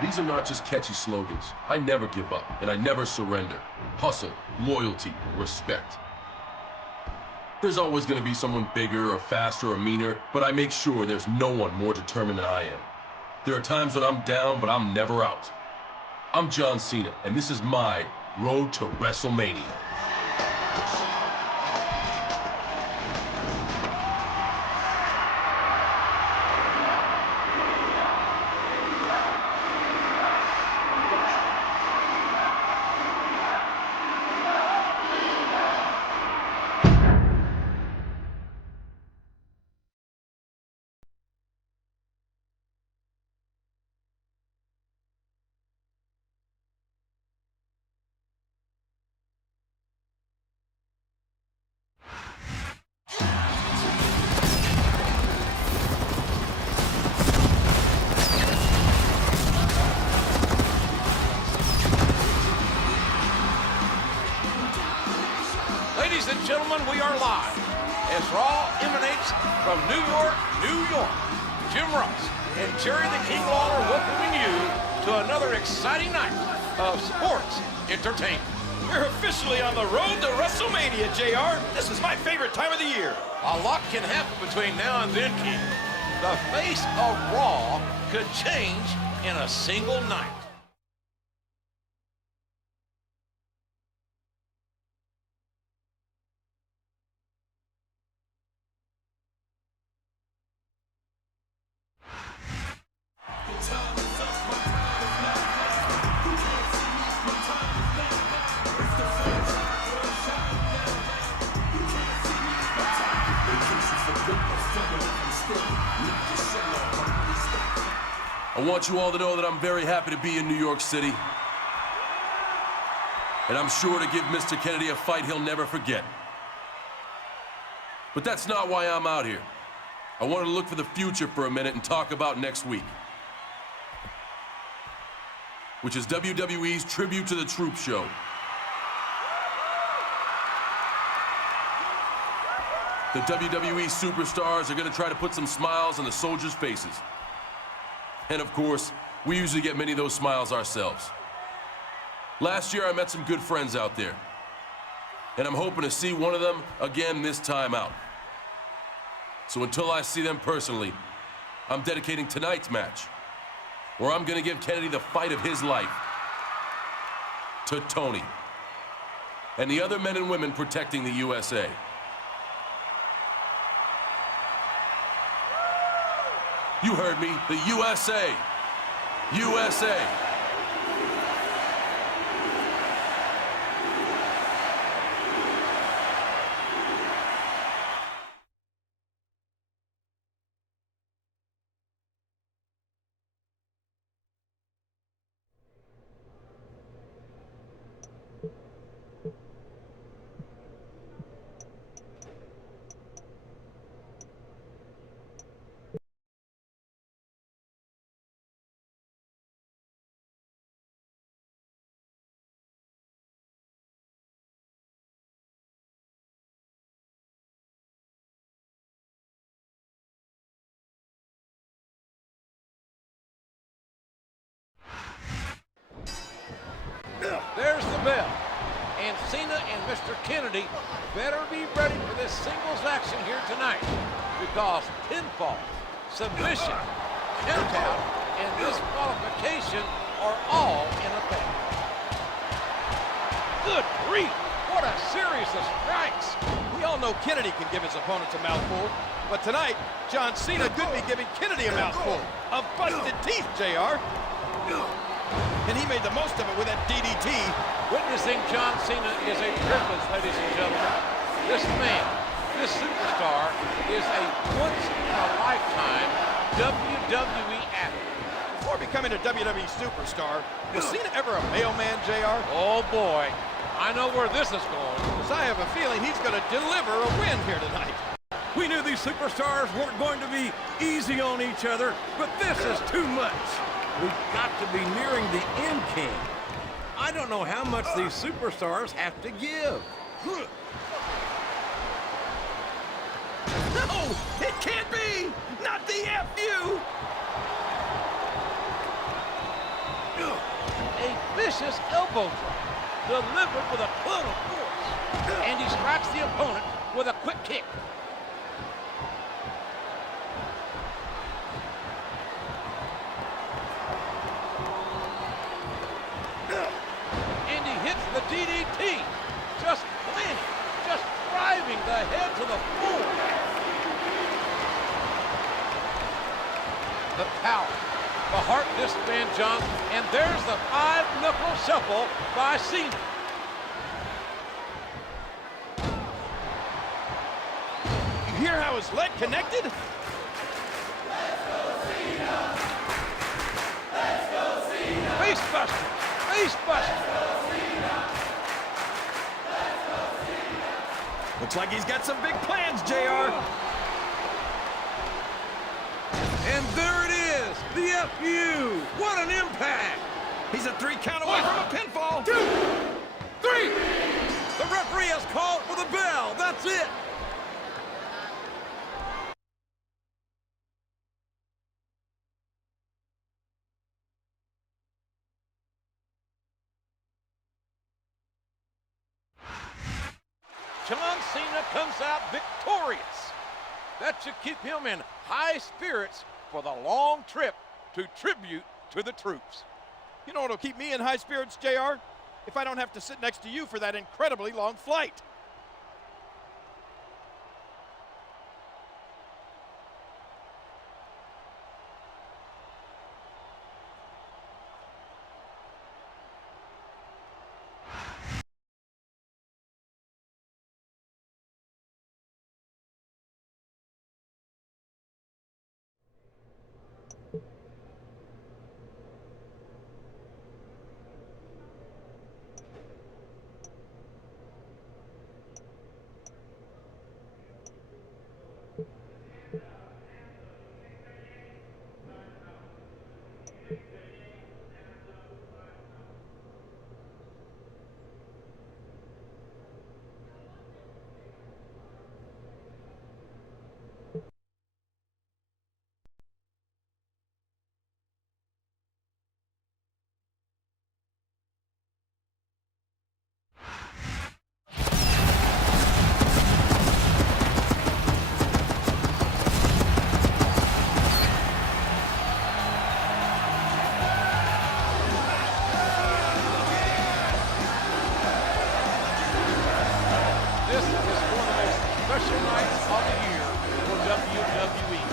These are not just catchy slogans. I never give up, and I never surrender. Hustle, loyalty, respect. There's always going to be someone bigger or faster or meaner, but I make sure there's no one more determined than I am. There are times when I'm down, but I'm never out. I'm John Cena, and this is my road to WrestleMania. Ladies and gentlemen, we are live as Raw emanates from New York, New York. Jim Ross and Jerry the King Lawler welcoming you to another exciting night of sports entertainment. We're officially on the road to WrestleMania, JR. This is my favorite time of the year. A lot can happen between now and then, King. The face of Raw could change in a single night. I want you all to know that I'm very happy to be in New York City. And I'm sure to give Mr. Kennedy a fight he'll never forget. But that's not why I'm out here. I wanted to look for the future for a minute and talk about next week, which is WWE's Tribute to the Troops show. The WWE superstars are going to try to put some smiles on the soldiers' faces. And of course, we usually get many of those smiles ourselves. Last year, I met some good friends out there. And I'm hoping to see one of them again this time out. So until I see them personally, I'm dedicating tonight's match, where I'm going to give Kennedy the fight of his life, to Tony and the other men and women protecting the USA. You heard me, the USA. USA. There's the bell. And Cena and Mr. Kennedy better be ready for this singles action here tonight, because pinfall, submission, countout, and disqualification are all in effect. Good grief! What a series of strikes! We all know Kennedy can give his opponents a mouthful, but tonight, John Cena could be giving Kennedy a mouthful of busted teeth, JR. And he made the most of it with that DDT. Witnessing John Cena is a privilege, ladies and gentlemen. This man, this superstar, is a once-in-a-lifetime WWE athlete. Before becoming a WWE superstar, was Cena ever a mailman, JR? Oh boy, I know where this is going. Because I have a feeling he's going to deliver a win here tonight. We knew these superstars weren't going to be easy on each other, but this is too much. We've got to be nearing the end, King. I don't know how much these superstars have to give. No, it can't be! Not the FU! A vicious elbow drop, delivered with a ton of force. And he strikes the opponent with a quick kick. And he hits the DDT. Just planting, just driving the head to the floor. The power, the heart this man, John, and there's the 5-knuckle shuffle by Cena. You hear how his leg connected? Face buster, face buster. Looks like he's got some big plans, JR. And there it is, the FU. What an impact. He's a 3 count away from a pinfall. 2, 3. The referee has called for the bell. That's it. John Cena comes out victorious. That should keep him in high spirits for the long trip to tribute to the troops. You know what'll keep me in high spirits, JR? If I don't have to sit next to you for that incredibly long flight. This is one of the most special nights of the year for WWE,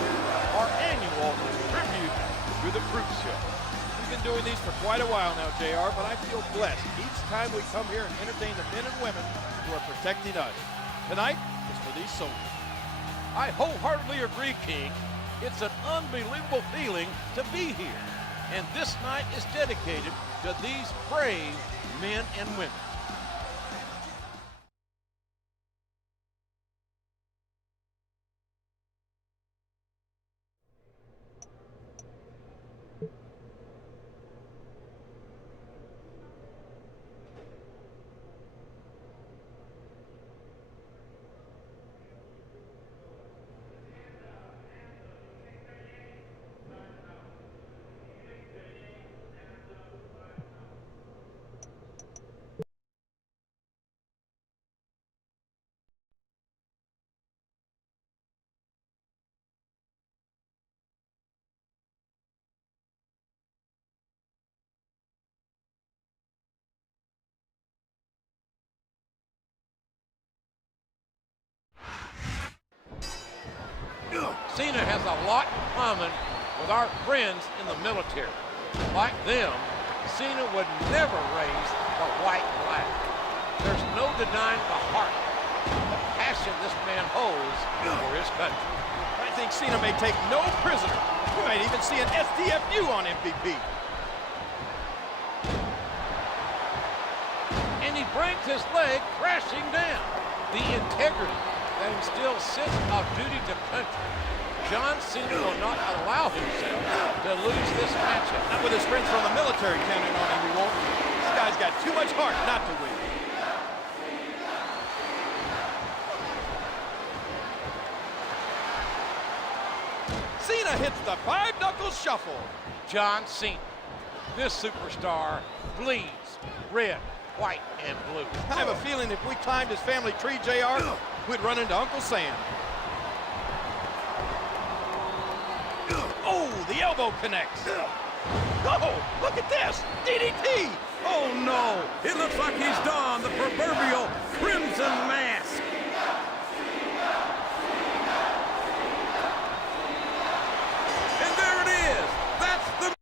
our annual tribute to the Troops show. We've been doing these for quite a while now, JR, but I feel blessed each time we come here and entertain the men and women who are protecting us. Tonight is for these soldiers. I wholeheartedly agree, King. It's an unbelievable feeling to be here. And this night is dedicated to these brave men and women. Cena has a lot in common with our friends in the military. Like them, Cena would never raise the white flag. There's no denying the heart, the passion this man holds for his country. I think Cena may take no prisoner. We might even see an STFU on MVP. And he brings his leg crashing down. The integrity that instills sense of duty to country John Cena will not allow himself to lose this matchup. Not with his friends from the military counting on him, he won't. This guy's got too much heart not to win. Cena hits the five-knuckle shuffle. John Cena, this superstar, bleeds red, white, and blue. I have a feeling if we climbed his family tree, JR, we'd run into Uncle Sam. Oh, the elbow connects. Oh, look at this, DDT. Oh, no. It looks like he's donned the proverbial crimson mask. And there it is. That's the...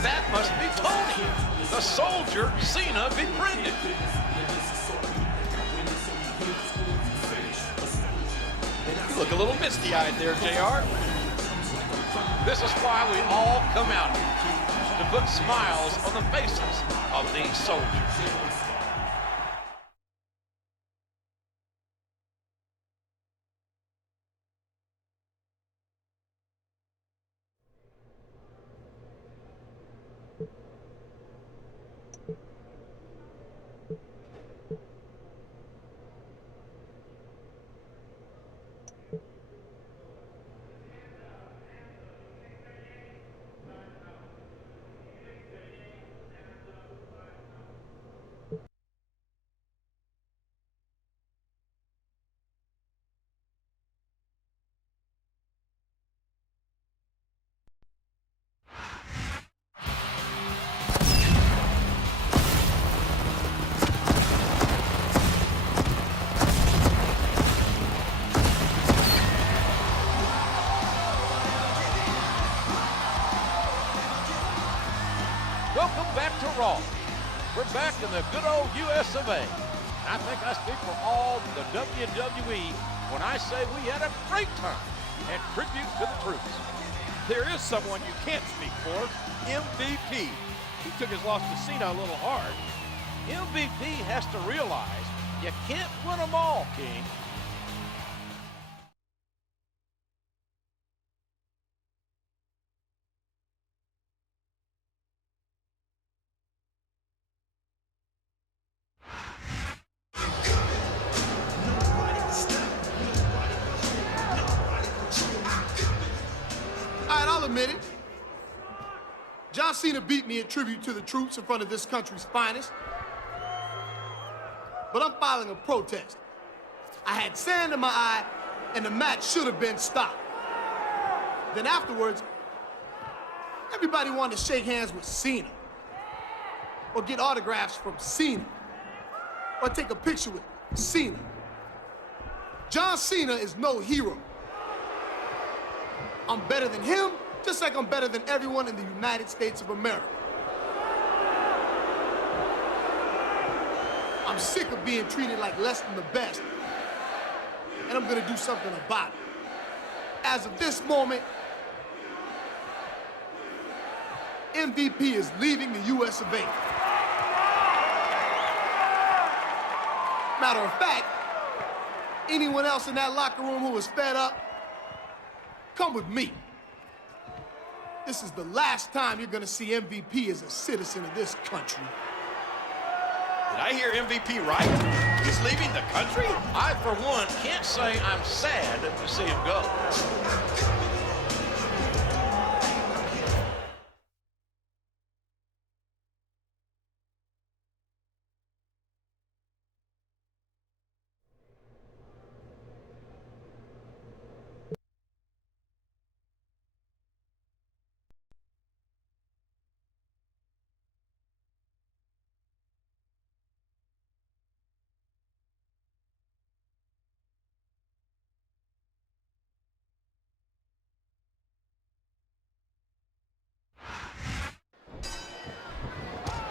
That must be Tony, the soldier Cena befriended. You look a little misty-eyed there, JR. This is why we all come out here, to put smiles on the faces of these soldiers. Welcome back to Raw. We're back in the good old US of A. I think I speak for all the WWE when I say we had a great time and tribute to the troops. There is someone you can't speak for, MVP. He took his loss to Cena a little hard. MVP has to realize you can't win them all, King. I'll admit it. John Cena beat me in tribute to the troops in front of this country's finest. But I'm filing a protest. I had sand in my eye, and the match should have been stopped. Then afterwards, everybody wanted to shake hands with Cena, or get autographs from Cena, or take a picture with Cena. John Cena is no hero. I'm better than him, just like I'm better than everyone in the United States of America. I'm sick of being treated like less than the best, and I'm gonna do something about it. As of this moment, MVP is leaving the US of A. Matter of fact, anyone else in that locker room who was fed up, come with me. This is the last time you're gonna see MVP as a citizen of this country. Did I hear MVP right? He's leaving the country? I, for one, can't say I'm sad to see him go.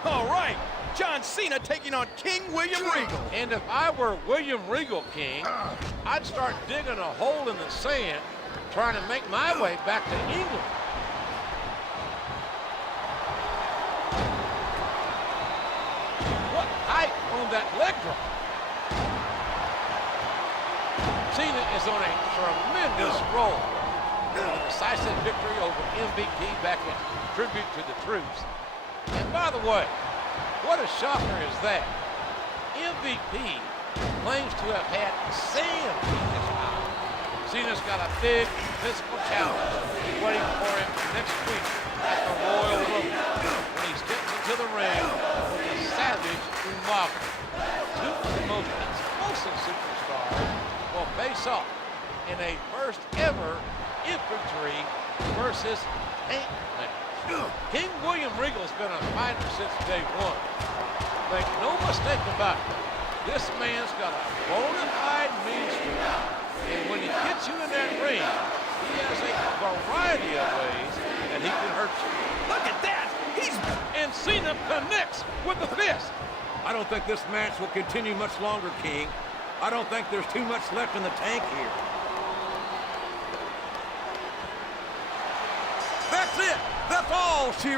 All right, John Cena taking on King William Regal. And if I were William Regal, King, I'd start digging a hole in the sand, trying to make my way back to England. What height on that leg drop? Cena is on a tremendous roll. A decisive victory over MVP back in tribute to the troops. And by the way, what a shocker is that? MVP claims to have had sand in his eye. Cena's got a big physical challenge waiting for him next week at the Royal Rumble when he steps into the ring with the Savage Umaga. Two of the most explosive superstars will face off in a first ever infantry versus tank match. King William Regal's been a fighter since day one. Make no mistake about it, this man's got a bona fide mean streak. And when he gets you in that ring, he has a variety of ways that he can hurt you. Look at that! And Cena connects with the fist. I don't think this match will continue much longer, King. I don't think there's too much left in the tank here. That's it! That's all she...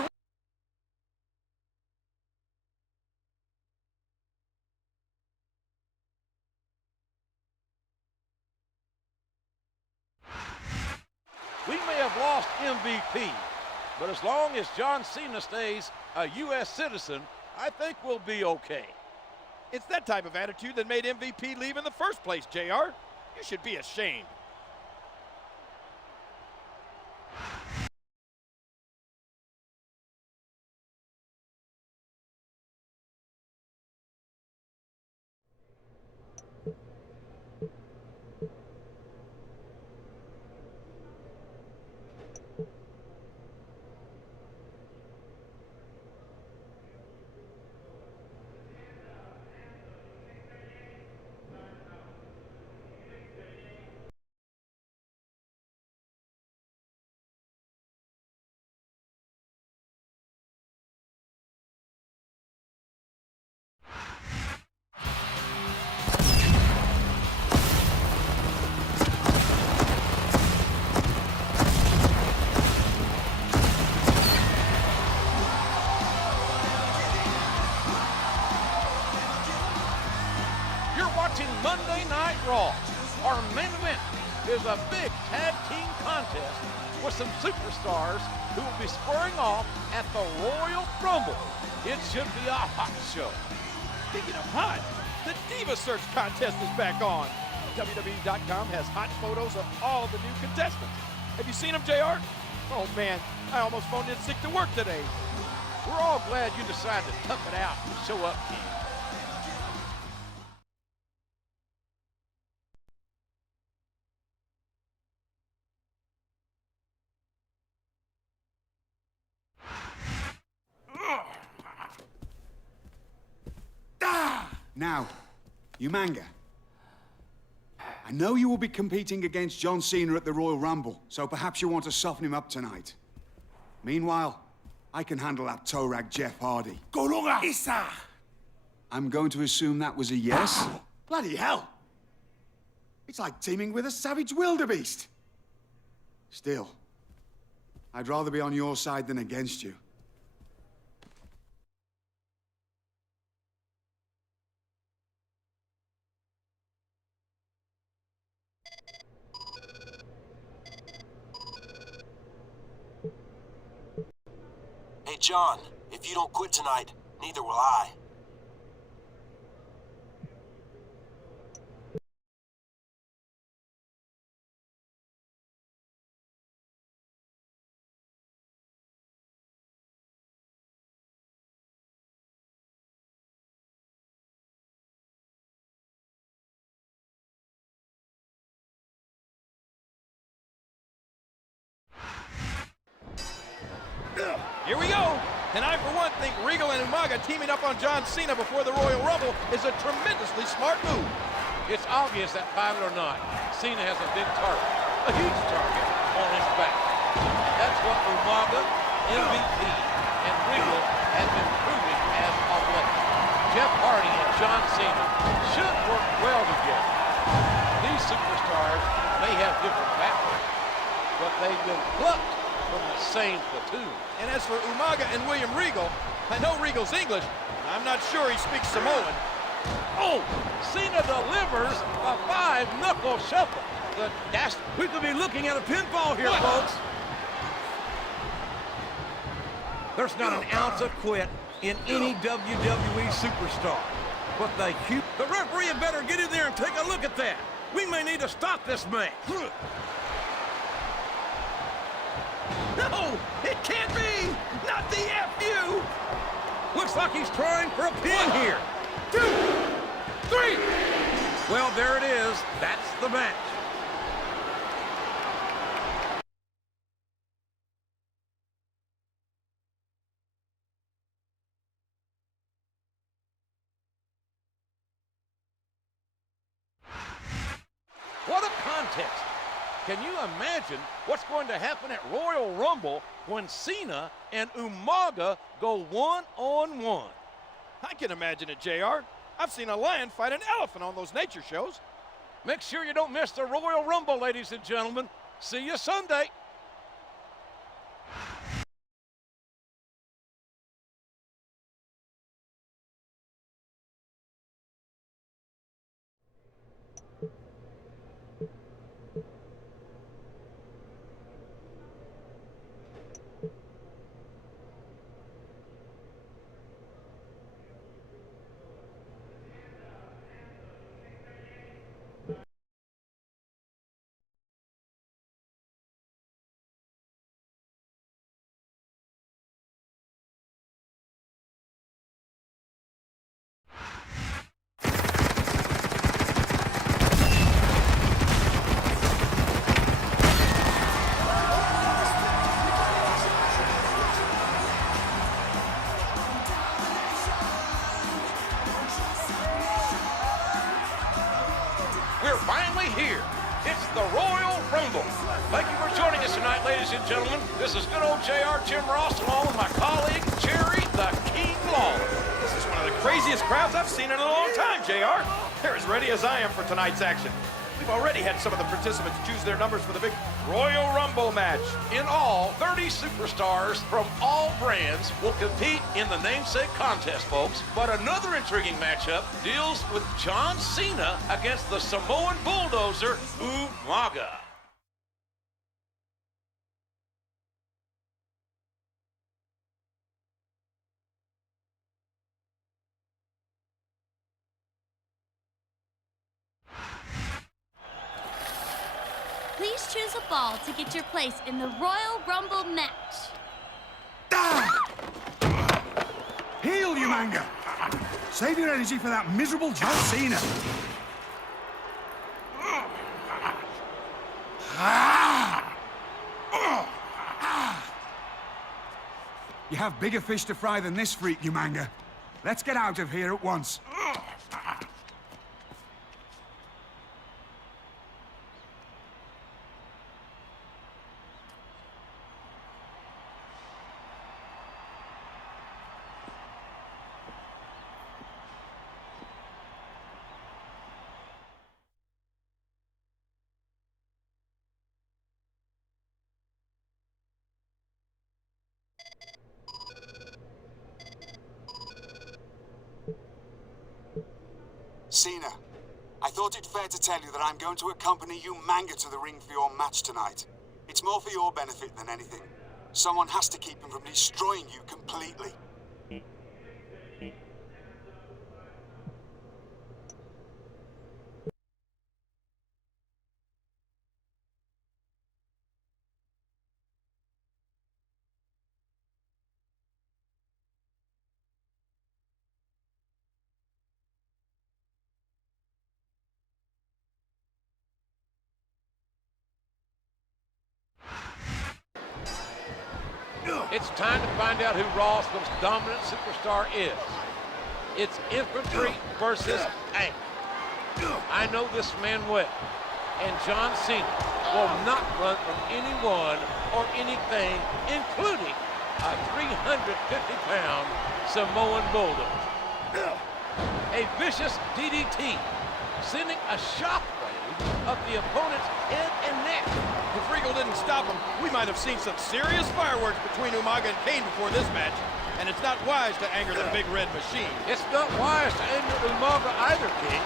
We may have lost MVP, but as long as John Cena stays a U.S. citizen, I think we'll be okay. It's that type of attitude that made MVP leave in the first place, JR. You should be ashamed. Monday Night Raw. Our main event is a big tag team contest with some superstars who will be squaring off at the Royal Rumble. It should be a hot show. Speaking of hot, the Diva Search contest is back on. WWE.com has hot photos of all of the new contestants. Have you seen them, JR? Oh man, I almost phoned in sick to work today. We're all glad you decided to tough it out and show up, King. Now, Umanga, I know you will be competing against John Cena at the Royal Rumble, so perhaps you want to soften him up tonight. Meanwhile, I can handle that toe rag Jeff Hardy. Golunga Isa! I'm going to assume that was a yes? Bloody hell! It's like teaming with a savage wildebeest. Still, I'd rather be on your side than against you. Hey, John, if you don't quit tonight, neither will I. Here we go. And I, for one, think Regal and Umaga teaming up on John Cena before the Royal Rumble is a tremendously smart move. It's obvious that, fight it or not, Cena has a big target, a huge target on his back. That's what Umaga, MVP, and Regal have been proving as of late. Jeff Hardy and John Cena should work well together. These superstars may have different backgrounds, but they've been plucked from the same platoon. And as for Umaga and William Regal, I know Regal's English. I'm not sure he speaks Samoan. Oh, Cena delivers a 5-knuckle shuffle. We could be looking at a pinfall here, folks. There's not an ounce of quit in any WWE superstar. But the referee had better get in there and take a look at that. We may need to stop this match. No, it can't be. Not the FU. Looks like he's trying for a pin here. 2, 3. Well, there it is. That's the match. What a contest. Can you imagine what's going to happen at Royal Rumble when Cena and Umaga go one-on-one? I can imagine it, JR. I've seen a lion fight an elephant on those nature shows. Make sure you don't miss the Royal Rumble, ladies and gentlemen. See you Sunday. We're finally here. It's the Royal Rumble. Thank you for joining us tonight, ladies and gentlemen. This is good old JR Jim Ross, along with my colleague, Jerry the King Lawler. This is one of the craziest crowds I've seen in a long time, JR. They're as ready as I am for tonight's action. We've already had some of the participants choose their numbers for the big Royal Rumble match. In all, 30 superstars from all brands will compete in the namesake contest, folks. But another intriguing matchup deals with John Cena against the Samoan bulldozer, Umaga. Please choose a ball to get your place in the Royal Rumble match. Heal, you manga! Save your energy for that miserable John Cena. You have bigger fish to fry than this freak, you manga. Let's get out of here at once. Cena, I thought it fair to tell you that I'm going to accompany you manga to the ring for your match tonight. It's more for your benefit than anything. Someone has to keep him from destroying you completely. It's time to find out who Raw's most dominant superstar is. It's infantry versus tank. I know this man well, and John Cena will not run from anyone or anything, including a 350-pound Samoan bulldozer. A vicious DDT, sending a shockwave up the opponent's head and neck. If Regal didn't stop him, we might have seen some serious fireworks between Umaga and Kane before this match. And it's not wise to anger the big red machine. It's not wise to anger Umaga either, King.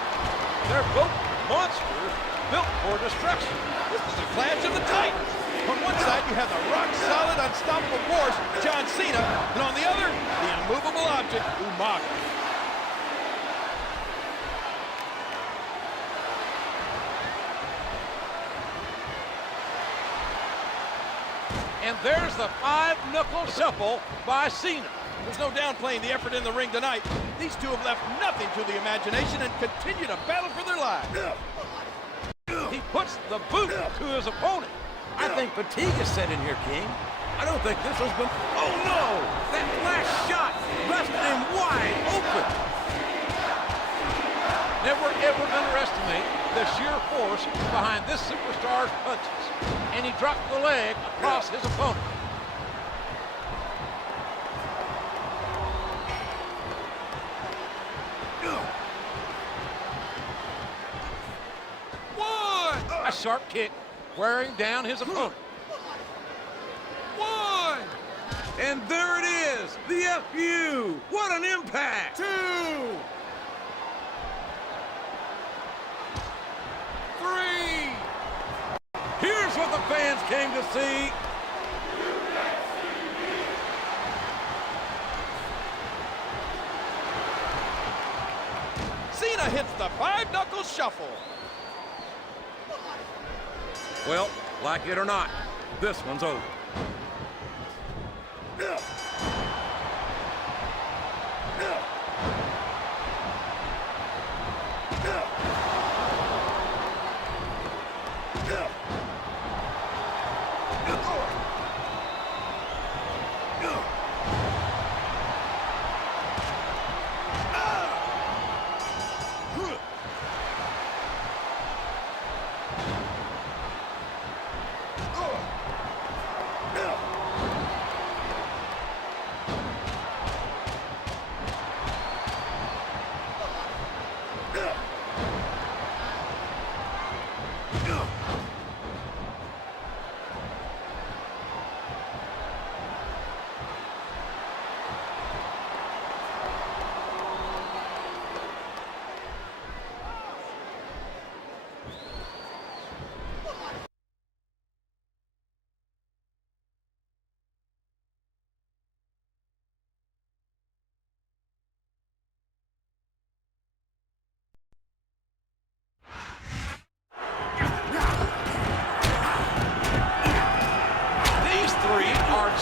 They're both monsters built for destruction. This is a clash of the titans. On one side, you have the rock-solid, unstoppable force, John Cena, and on the other, the immovable object, Umaga. And there's the five-knuckle shuffle by Cena. There's no downplaying the effort in the ring tonight. These two have left nothing to the imagination and continue to battle for their lives. He puts the boot to his opponent. I think fatigue is set in here, King. I don't think this has been... Oh, no! That last shot busted him wide open. Never ever underestimate the sheer force behind this superstar's punches. And he dropped the leg across his opponent. A sharp kick wearing down his opponent. One! And there it is, the FU. What an impact! 2, 3. Here's what the fans came to see. Cena hits the five-knuckle shuffle. Well, like it or not, this one's over.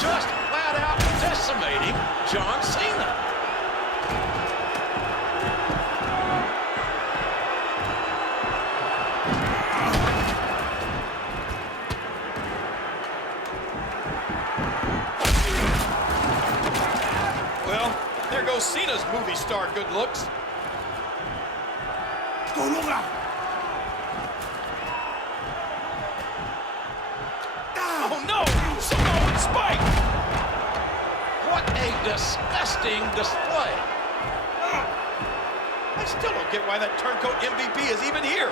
Just flat out decimating John Cena. Well, there goes Cena's movie star good looks. Oh no! Samoan spike! What a disgusting display. I still don't get why that turncoat MVP is even here.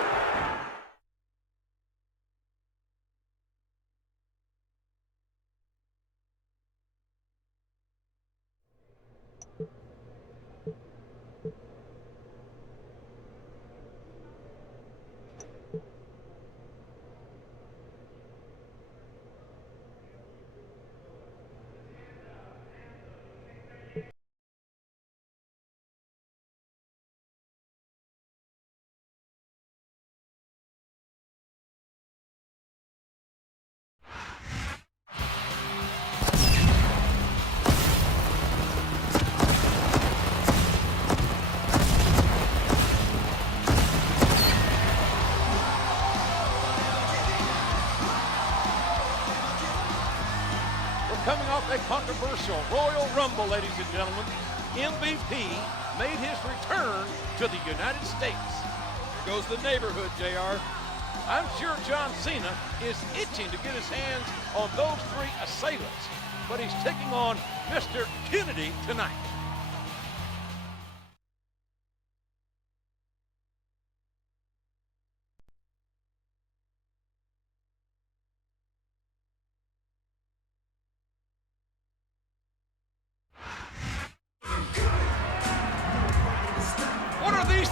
Coming off a controversial Royal Rumble, ladies and gentlemen, MVP made his return to the United States. Here goes the neighborhood, JR. I'm sure John Cena is itching to get his hands on those three assailants, but he's taking on Mr. Kennedy tonight.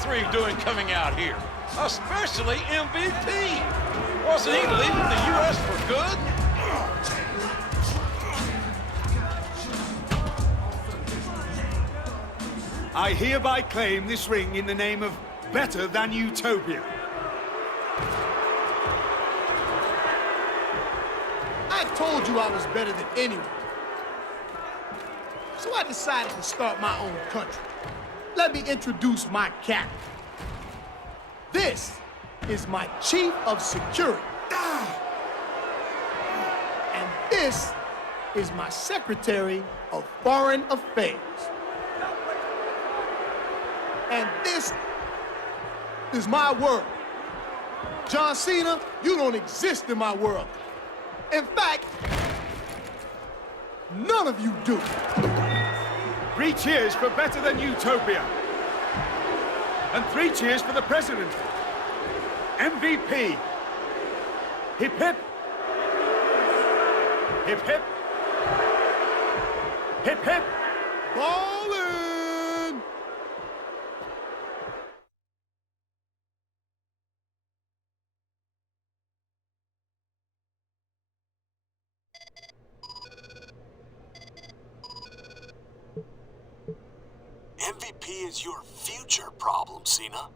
were you doing coming out here? Especially MVP. Wasn't he leaving the U.S. for good? I hereby claim this ring in the name of Better Than Utopia. I told you I was better than anyone. So I decided to start my own country. Let me introduce my captain. This is my chief of security. And this is my secretary of foreign affairs. And this is my world. John Cena, you don't exist in my world. In fact, none of you do. 3 cheers for Better Than Utopia. And 3 cheers for the president. MVP. Hip hip. Hip hip. Hip hip. Ballin'! MVP is your future problem, Cena.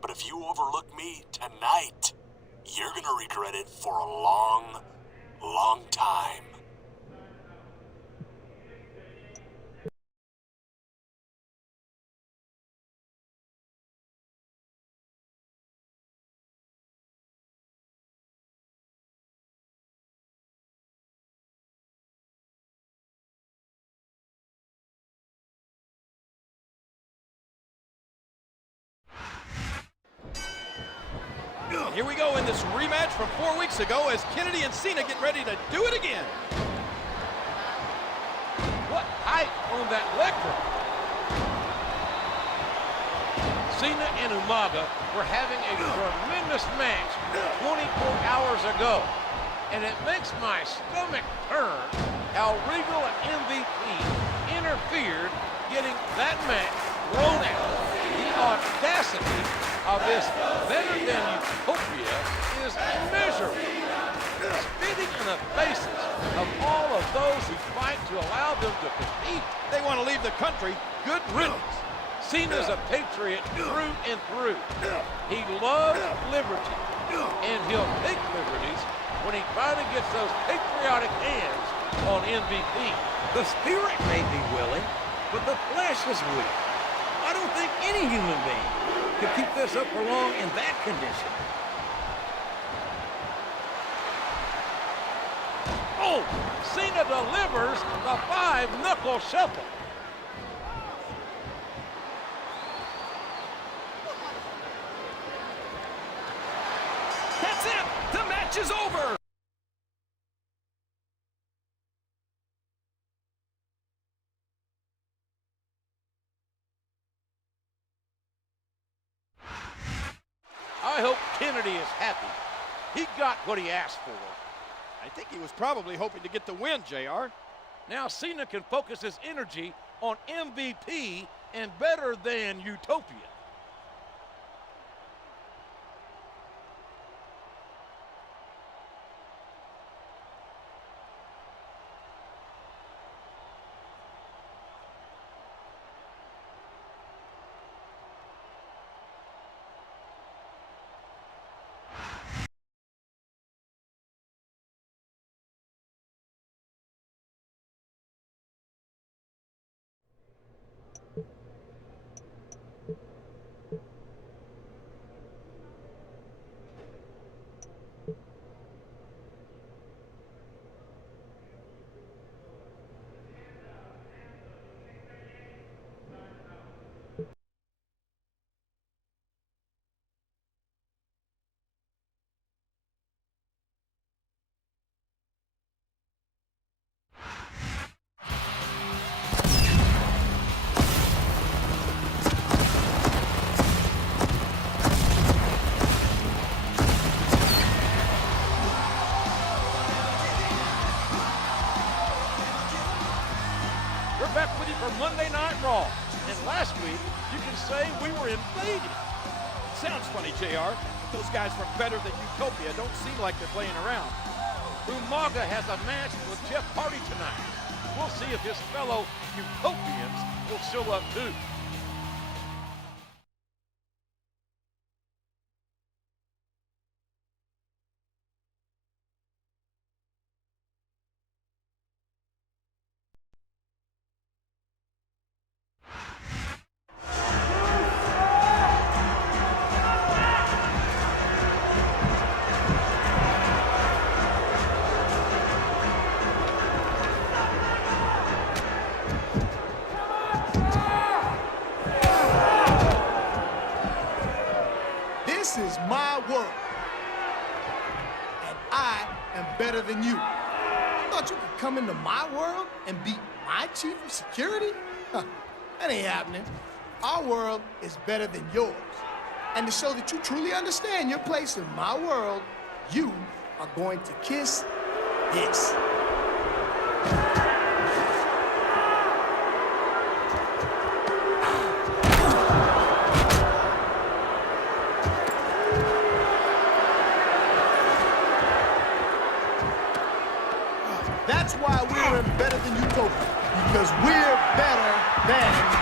But if you overlook me tonight, you're gonna regret it for a long, long time. Here we go in this rematch from 4 weeks ago as Kennedy and Cena get ready to do it again. What height on that leg drop? Cena and Umaga were having a tremendous match 24 hours ago. And it makes my stomach turn how Regal and MVP interfered getting that match thrown out. The audacity of this Better Than Utopia is immeasurable. Spitting in the faces of all of those who fight to allow them to compete. They want to leave the country. Good riddance. Cena's a patriot through and through. He loves liberty, and he'll take liberties when he finally gets those patriotic hands on MVP. The spirit may be willing, but the flesh is weak. I don't think any human being could keep this up for long in that condition. Oh, Cena delivers the 5-knuckle shuffle. That's it! The match is over! I hope Kennedy is happy. He got what he asked for. I think he was probably hoping to get the win, JR. Now Cena can focus his energy on MVP and Better Than Utopia. for Monday Night Raw. And last week, you can say we were invaded. Sounds funny, JR. Those guys from Better Than Utopia don't seem like they're playing around. Umaga has a match with Jeff Hardy tonight. We'll see if his fellow Utopians will show up too. This is my world, and I am better than you. You thought you could come into my world and beat my chief of security? Huh, that ain't happening. Our world is better than yours. And to show that you truly understand your place in my world, you are going to kiss this. That's why we're in Better Than Utopia, because we're better than...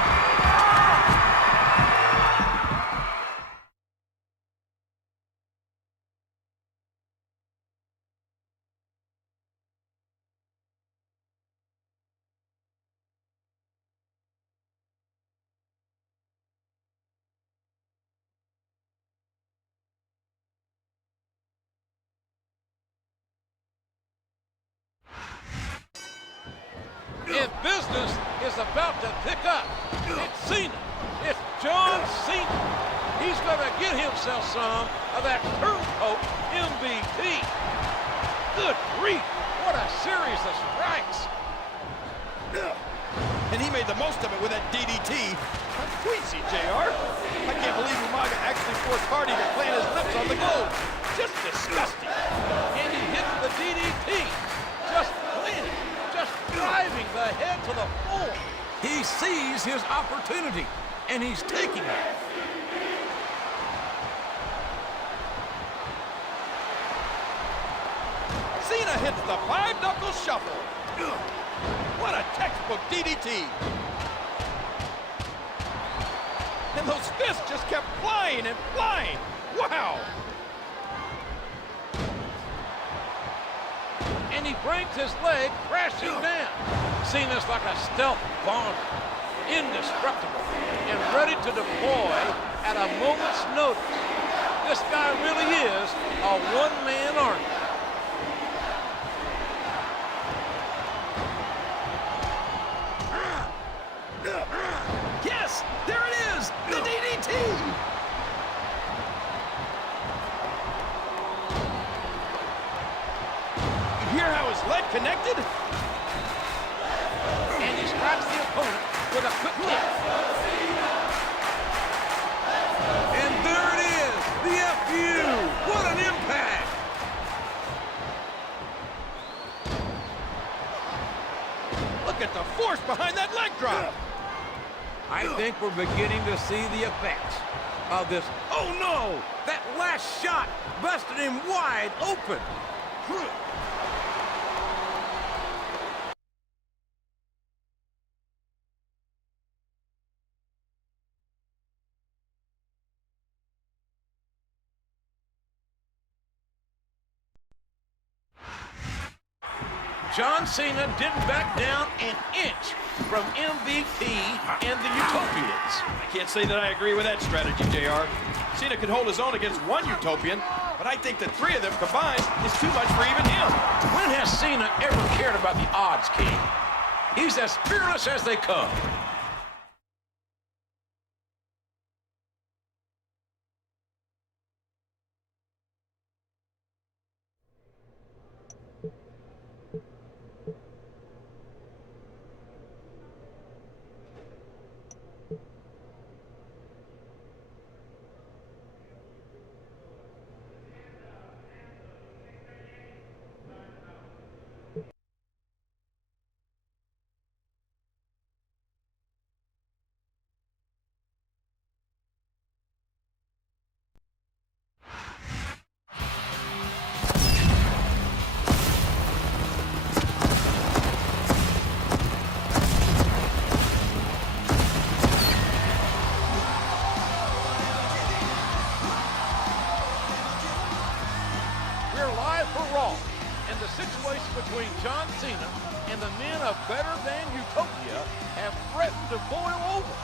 And business is about to pick up. It's Cena. It's John Cena. He's going to get himself some of that turncoat MVP. Good grief. What a series of strikes. And he made the most of it with that DDT. I'm queasy, JR. I can't believe Umaga actually forced Hardy to plant his lips on the gold. Just disgusting. And he hit the DDT. Just planted. Just driving the head to the floor. He sees his opportunity, and he's taking it. Cena hits the five-knuckle shuffle. What a textbook DDT. And those fists just kept flying and flying. Wow. And he brings his leg crashing down. Cena's like a stealth bomber, indestructible, and ready to deploy at a moment's notice. This guy really is a one-man army. Yes, there it is, the DDT. You hear how his leg connected? And he strikes the opponent with a quick kick. And there it is, the FU. What an impact. Look at the force behind that leg drop. I think we're beginning to see the effects of this. Oh, no! That last shot busted him wide open. John Cena didn't back down an inch from MVP and the Utopians. I can't say that I agree with that strategy, JR. Cena could hold his own against one Utopian, but I think the three of them combined is too much for even him. When has Cena ever cared about the odds, King? He's as fearless as they come. situation between John Cena and the men of Better Than Utopia have threatened to boil over.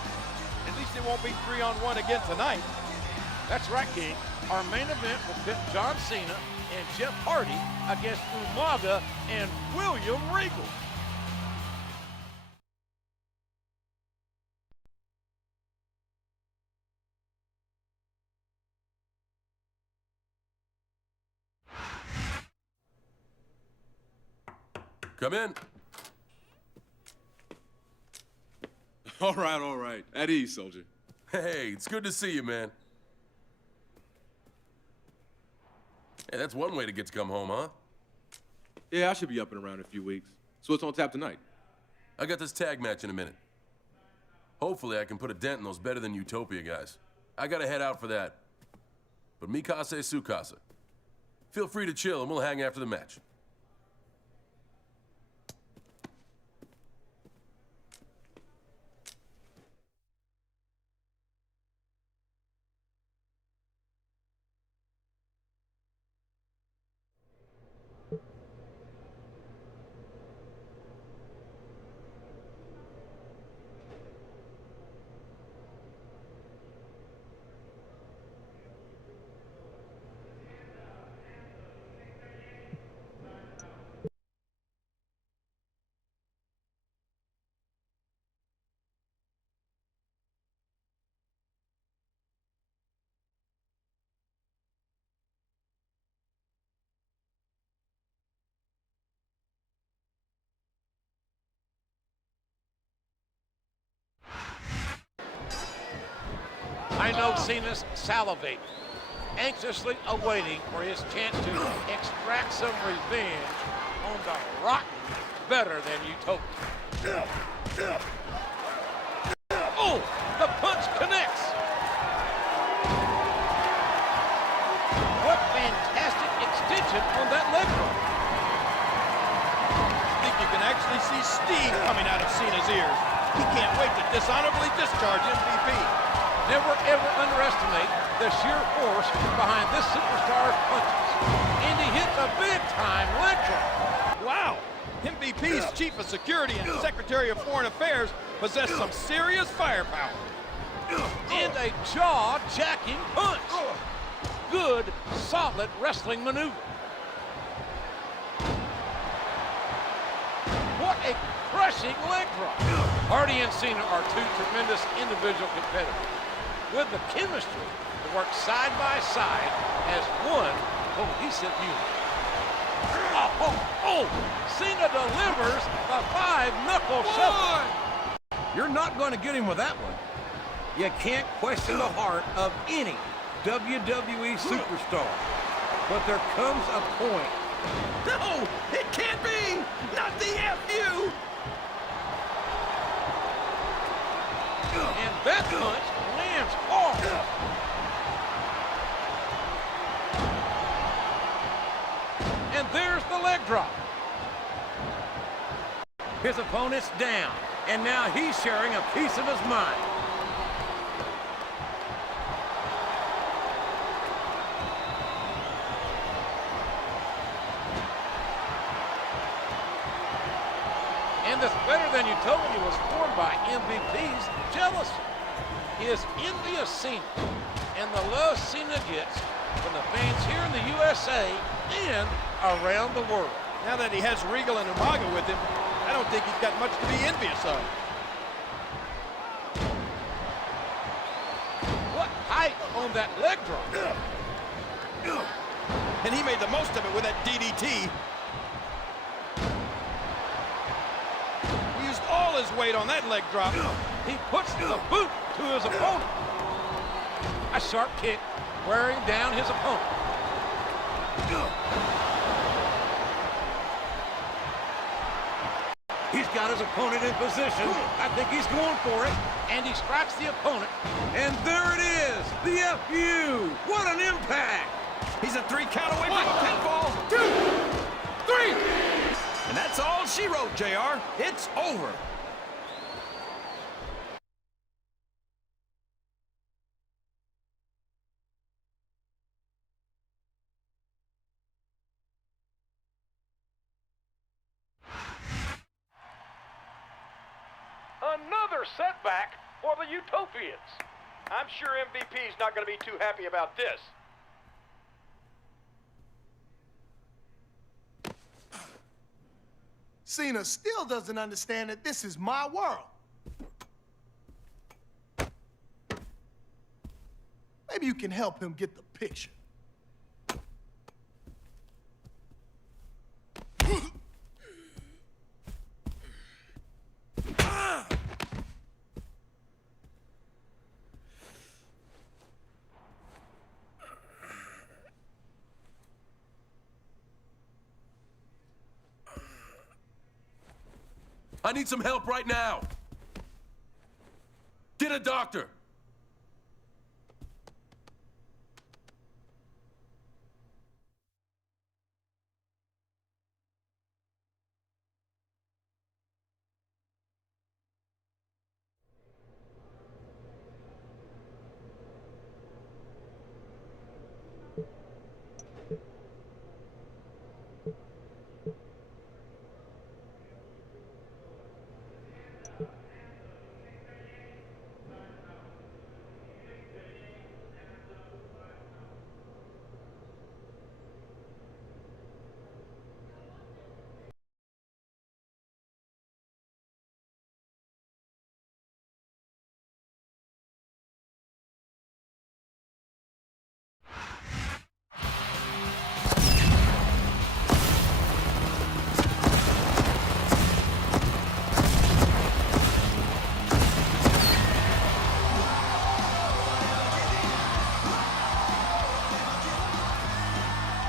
At least it won't be 3-on-1 again tonight. That's right, King. Our main event will pit John Cena and Jeff Hardy against Umaga and William Regal. Come in. All right. At ease, soldier. Hey, it's good to see you, man. Hey, that's one way to get to come home, huh? Yeah, I should be up and around in a few weeks. So what's on tap tonight? I got this tag match in a minute. Hopefully I can put a dent in those Better Than Utopia guys. I gotta head out for that. But mikase sukase. Feel free to chill and we'll hang after the match. I know Cena's salivating, anxiously awaiting for his chance to extract some revenge on the rotten Better Than Utopia. Oh, the punch connects. What fantastic extension on that leg drop. I think you can actually see steam coming out of Cena's ears. He can't wait to dishonorably discharge MVP. Never, ever underestimate the sheer force behind this superstar's punches. And he hits a big-time leg drop. Wow! MVP's Chief of Security and Secretary of Foreign Affairs possess some serious firepower. And a jaw-jacking punch. Good, solid wrestling maneuver. What a crushing leg drop. Hardy and Cena are two tremendous individual competitors with the chemistry to work side by side as one cohesive unit. Oh, Cena delivers the 5-knuckle shuffle. You're not going to get him with that one. You can't question the heart of any WWE superstar. But there comes a point. No, it can't be! Not the FU! And that punch lands hard. And there's the leg drop. His opponent's down, and now he's sharing a piece of his mind. And this Better Than Utopia was formed by MVP's jealousy. His envious Cena and the love Cena gets from the fans here in the USA and around the world. Now that he has Regal and Umaga with him, I don't think he's got much to be envious of. What height on that leg drop. And he made the most of it with that DDT. He used all his weight on that leg drop. He puts the boot to his opponent. A sharp kick wearing down his opponent. He's got his opponent in position. I think he's going for it. And he strikes the opponent. And there it is, the FU. What an impact. He's a 3 count away from a pinfall. 2, 3. And that's all she wrote, JR. It's over. another setback for the Utopians. I'm sure MVP's not going to be too happy about this. Cena still doesn't understand that this is my world. Maybe you can help him get the picture. I need some help right now. Get a doctor.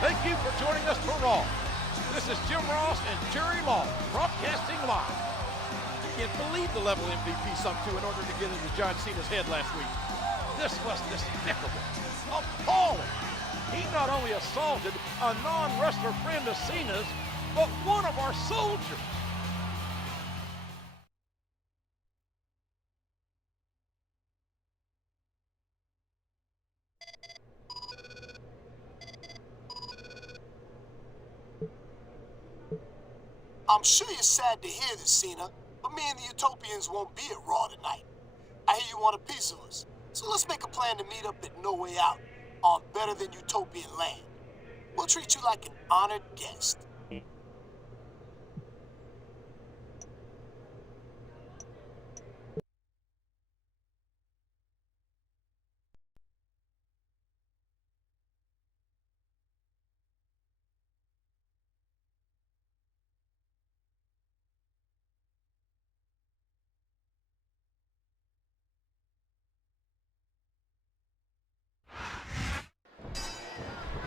Thank you for joining us for Raw. This is Jim Ross and Jerry Law, broadcasting live. I can't believe the level MVP sunk to in order to get into John Cena's head last week. This was despicable, appalling. He not only assaulted a non-wrestler friend of Cena's, but one of our soldiers. I'm sure you're sad to hear this, Cena, but me and the Utopians won't be at Raw tonight. I hear you want a piece of us, so let's make a plan to meet up at No Way Out on Better Than Utopian Land. We'll treat you like an honored guest.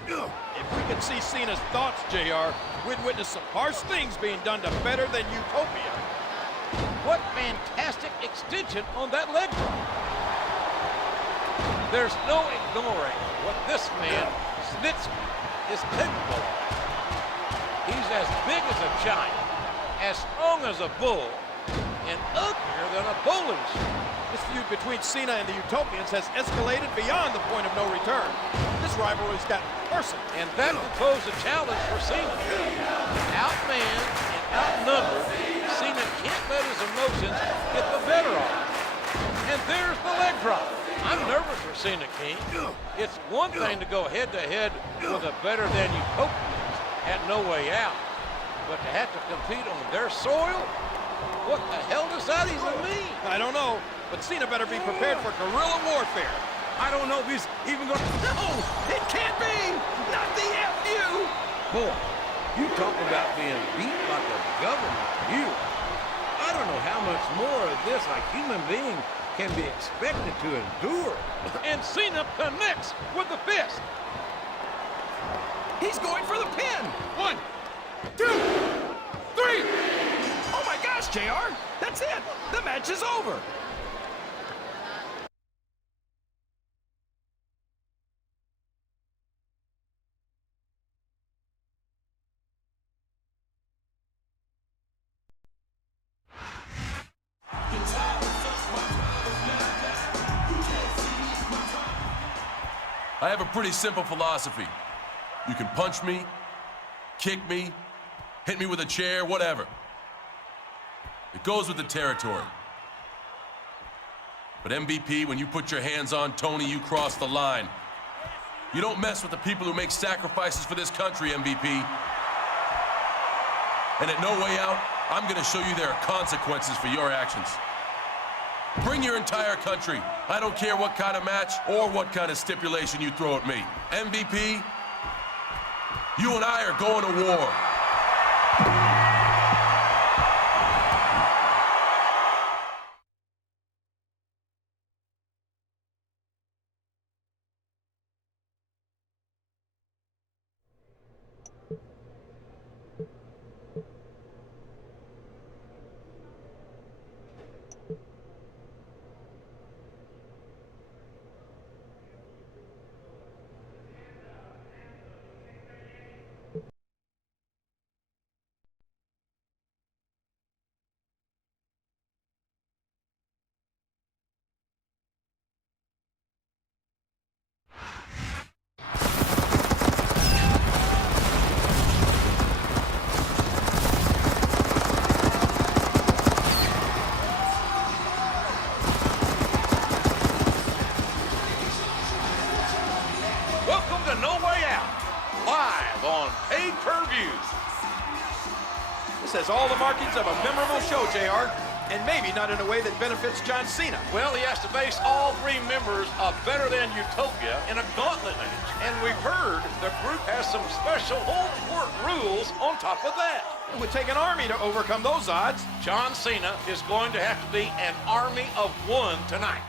If we could see Cena's thoughts, JR, we'd witness some harsh things being done to Better Than Utopia. What fantastic extension on that leg drop. There's no ignoring what this man, Snitsky, is capable of. He's as big as a giant, as strong as a bull, and uglier than a bowling shoe. This feud between Cena and the Utopians has escalated beyond the point of no return. This rivalry's gotten personal. And that will pose a challenge for Cena. Outmanned and outnumbered, Cena can't let his emotions get the better of him. And there's the leg drop. I'm nervous for Cena, King. It's one thing to go head-to-head with a Better Than Utopians at No Way Out, but to have to compete on their soil? What the hell does that even mean? I don't know, but Cena better be prepared for guerrilla warfare. I don't know if he's even going to... No! It can't be! Not the FU! Boy, you talk about being beat like a government. I don't know how much more of this a human being can be expected to endure. And Cena connects with the fist. He's going for the pin. 1, 2, 3. Oh my gosh, JR. That's it. The match is over. I have a pretty simple philosophy. You can punch me, kick me, hit me with a chair, whatever. It goes with the territory. But MVP, when you put your hands on Tony, you cross the line. You don't mess with the people who make sacrifices for this country, MVP. And at No Way Out, I'm going to show you there are consequences for your actions. Bring your entire country. I don't care what kind of match or what kind of stipulation you throw at me. MVP, you and I are going to war. Welcome to No Way Out, live on pay-per-view. This has all the markings of a memorable show, JR, and maybe not in a way that benefits John Cena. Well, he has to face all three members of Better Than Utopia in a gauntlet match. And we've heard the group has some special home court rules on top of that. It would take an army to overcome those odds. John Cena is going to have to be an army of one tonight.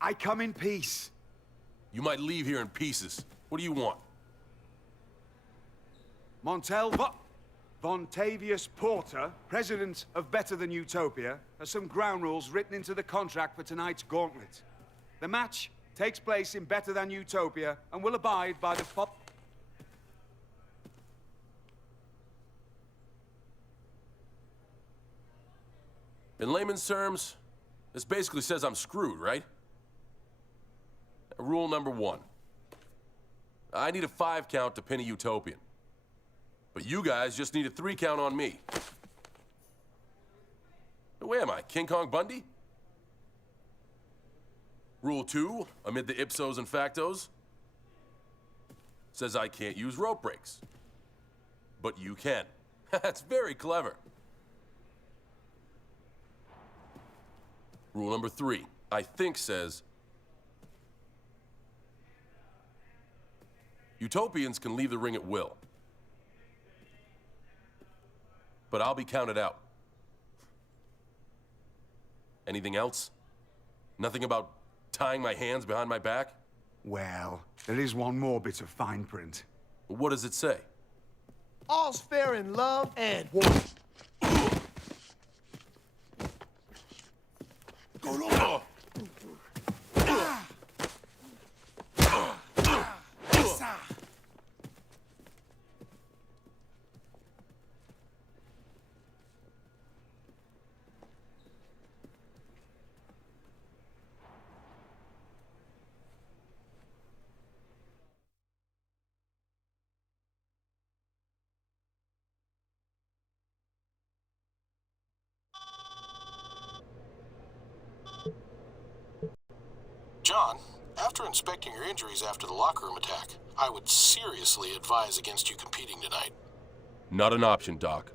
I come in peace. You might leave here in pieces. What do you want? Montel Vontavious Porter, president of Better Than Utopia, has some ground rules written into the contract for tonight's gauntlet. The match takes place in Better Than Utopia and will abide by the In layman's terms, this basically says I'm screwed, right? Rule number 1. I need a 5 count to pin a Utopian. But you guys just need a 3 count on me. Where am I, King Kong Bundy? Rule 2, amid the ipsos and factos, says I can't use rope breaks. But you can. That's very clever. Rule number 3, I think says Utopians can leave the ring at will. But I'll be counted out. Anything else? Nothing about tying my hands behind my back? Well, there is one more bit of fine print. What does it say? All's fair in love and war. John, after inspecting your injuries after the locker room attack, I would seriously advise against you competing tonight. Not an option, Doc.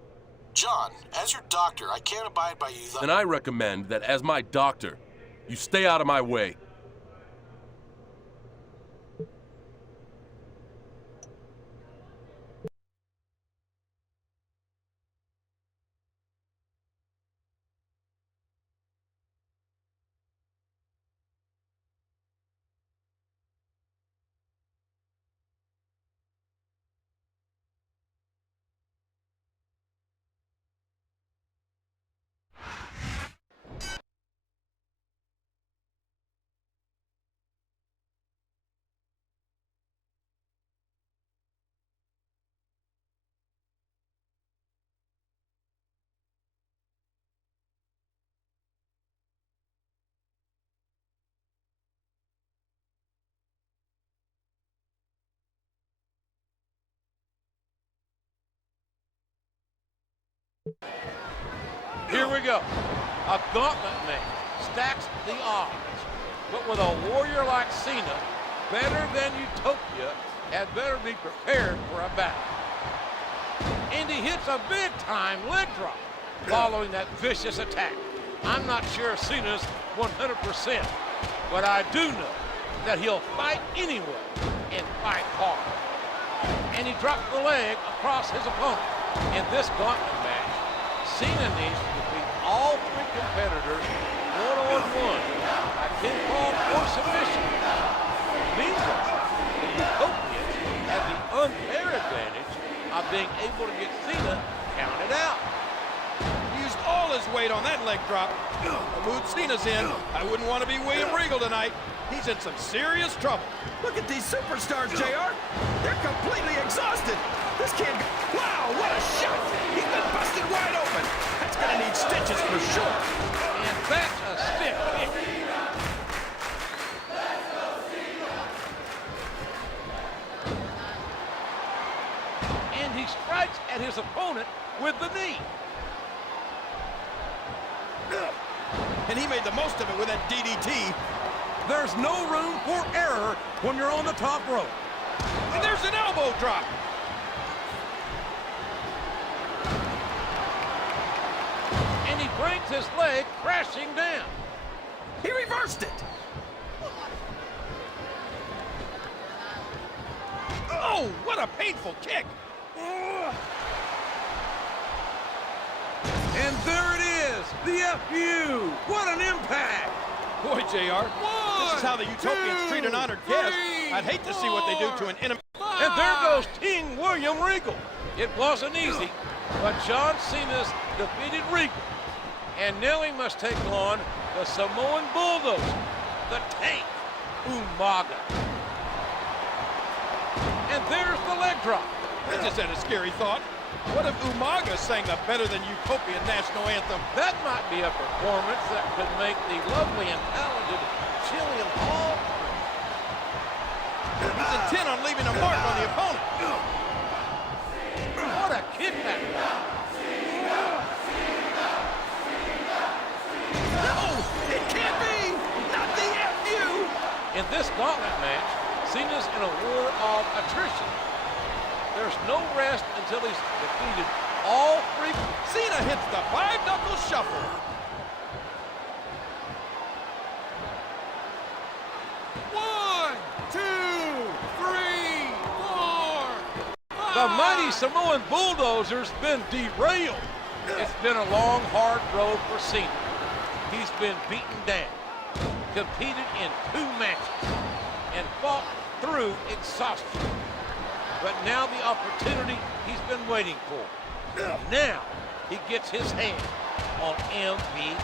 John, as your doctor, I can't abide by you. Then I recommend that as my doctor, you stay out of my way. Here we go. A gauntlet match stacks the odds. But with a warrior like Cena, better than Utopia, had better be prepared for a battle. And he hits a big-time leg drop following that vicious attack. I'm not sure Cena's 100%, but I do know that he'll fight anyway and fight hard. And he dropped the leg across his opponent. In this gauntlet match, Cena needs to defeat all three competitors one-on-one by pinfall or submission. Meanwhile, the Utopians have the unfair advantage of being able to get Cena counted out. Used all his weight on that leg drop. The mood Cena's in, I wouldn't want to be William Regal tonight. He's in some serious trouble. Look at these superstars, JR. They're completely exhausted. This kid, wow, what a shot. He's been busted wide open. That's going to need stitches for sure. And that's a stiff kick. And he strikes at his opponent with the knee. And he made the most of it with that DDT. There's no room for error when you're on the top rope. And there's an elbow drop. And he brings his leg crashing down. He reversed it. Oh, what a painful kick. And there it is, the FU. What an impact. Boy, JR, this is how the Utopians treat an honored guest. I'd hate to see what they do to an enemy. And there goes King William Regal. It wasn't easy, but John Cena's defeated Regal. And now he must take on the Samoan Bulldozer, the Tank, Umaga. And there's the leg drop. I just had a scary thought. What if Umaga sang a better than Utopian national anthem? That might be a performance that could make the lovely and talented Chilean Hall. He's intent on leaving a mark on the opponent. What a kick that was. No, it can't be. Not the FU. In this gauntlet match, Cena's in a war of attrition. There's no rest until he's defeated all three. Cena hits the five-knuckle shuffle. One, two, three, four, five. The mighty Samoan Bulldozer's been derailed. It's been a long, hard road for Cena. He's been beaten down, competed in 2 matches, and fought through exhaustion. But now the opportunity he's been waiting for. Now he gets his hand on MVP.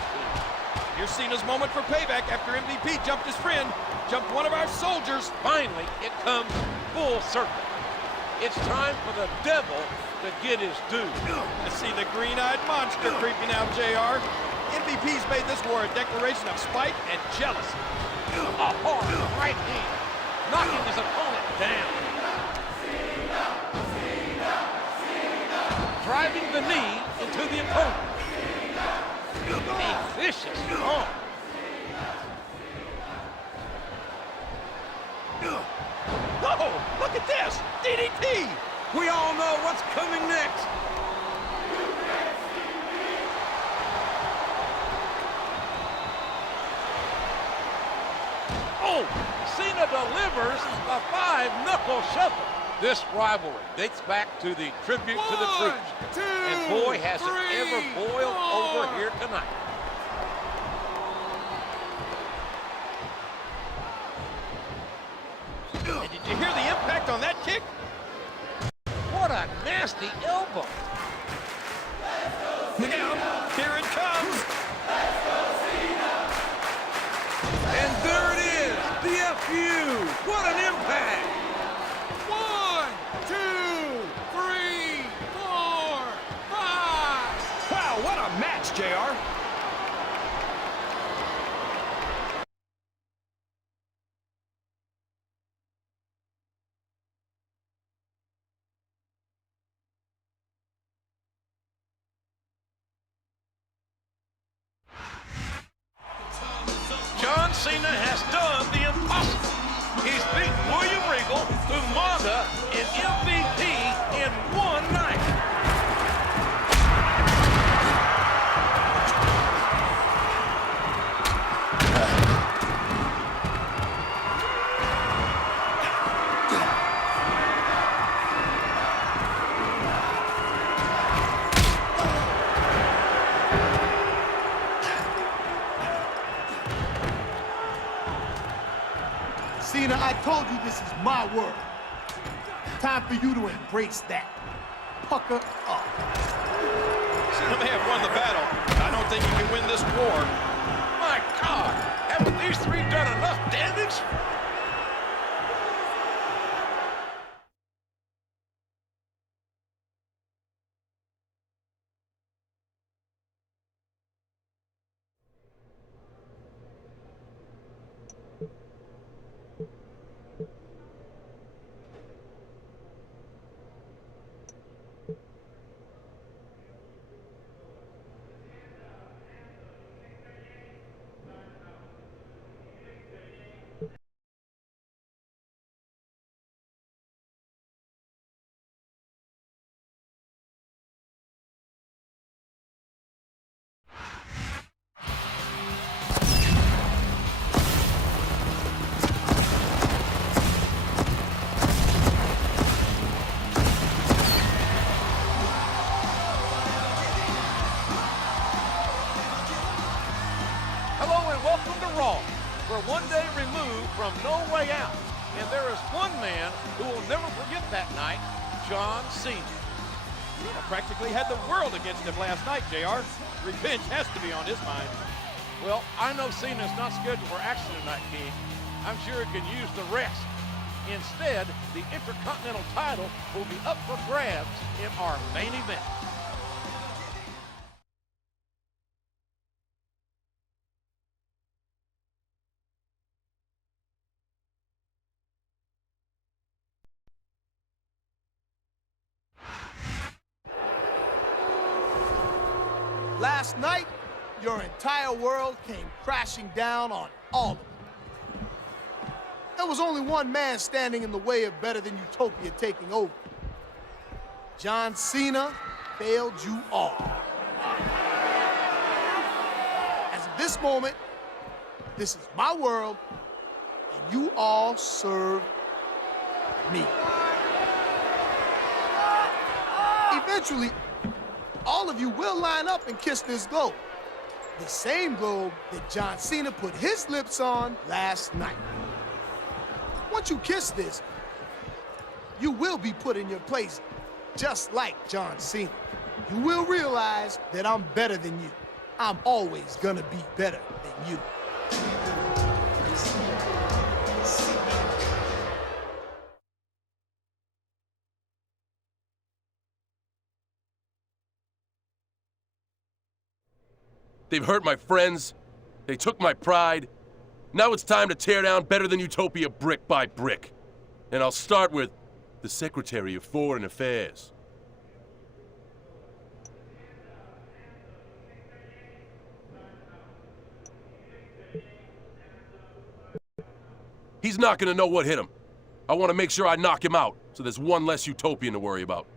Here's Cena's moment for payback after MVP jumped his friend, jumped one of our soldiers. Finally, it comes full circle. It's time for the devil to get his due. I see the green-eyed monster creeping out, JR. MVP's made this war a declaration of spite and jealousy. A hard right hand, knocking his opponent down. Driving the knee into the opponent. A vicious arm. Oh, look at this! DDT! We all know what's coming next. Oh, Cena delivers a five-knuckle shuffle. This rivalry dates back to the tribute to the troops. And boy, has it ever boiled over here tonight. And did you hear the impact on that kick? What a nasty elbow. Look out, here it comes. And there it is, the FU. What an impact. One, two, three, four, five. Wow, what a match, JR. told you this is my world. Time for you to embrace that. Pucker up. Cena may have won the battle, but I don't think he can win this war. My God, haven't these three done enough damage? We're one day removed from No Way Out, and there is one man who will never forget that night, John Cena. Cena practically had the world against him last night, JR. Revenge has to be on his mind. Well, I know Cena's not scheduled for action tonight, King. I'm sure he can use the rest. Instead, the Intercontinental title will be up for grabs in our main event. Last night, your entire world came crashing down on all of them. There was only one man standing in the way of Better Than Utopia taking over. John Cena failed you all. As of this moment, this is my world, and you all serve me. Eventually, all of you will line up and kiss this globe. The same globe that John Cena put his lips on last night. Once you kiss this, you will be put in your place, just like John Cena. You will realize that I'm better than you. I'm always gonna be better than you. They've hurt my friends. They took my pride. Now it's time to tear down Better Than Utopia brick by brick. And I'll start with the Secretary of Foreign Affairs. He's not gonna know what hit him. I want to make sure I knock him out, so there's one less Utopian to worry about.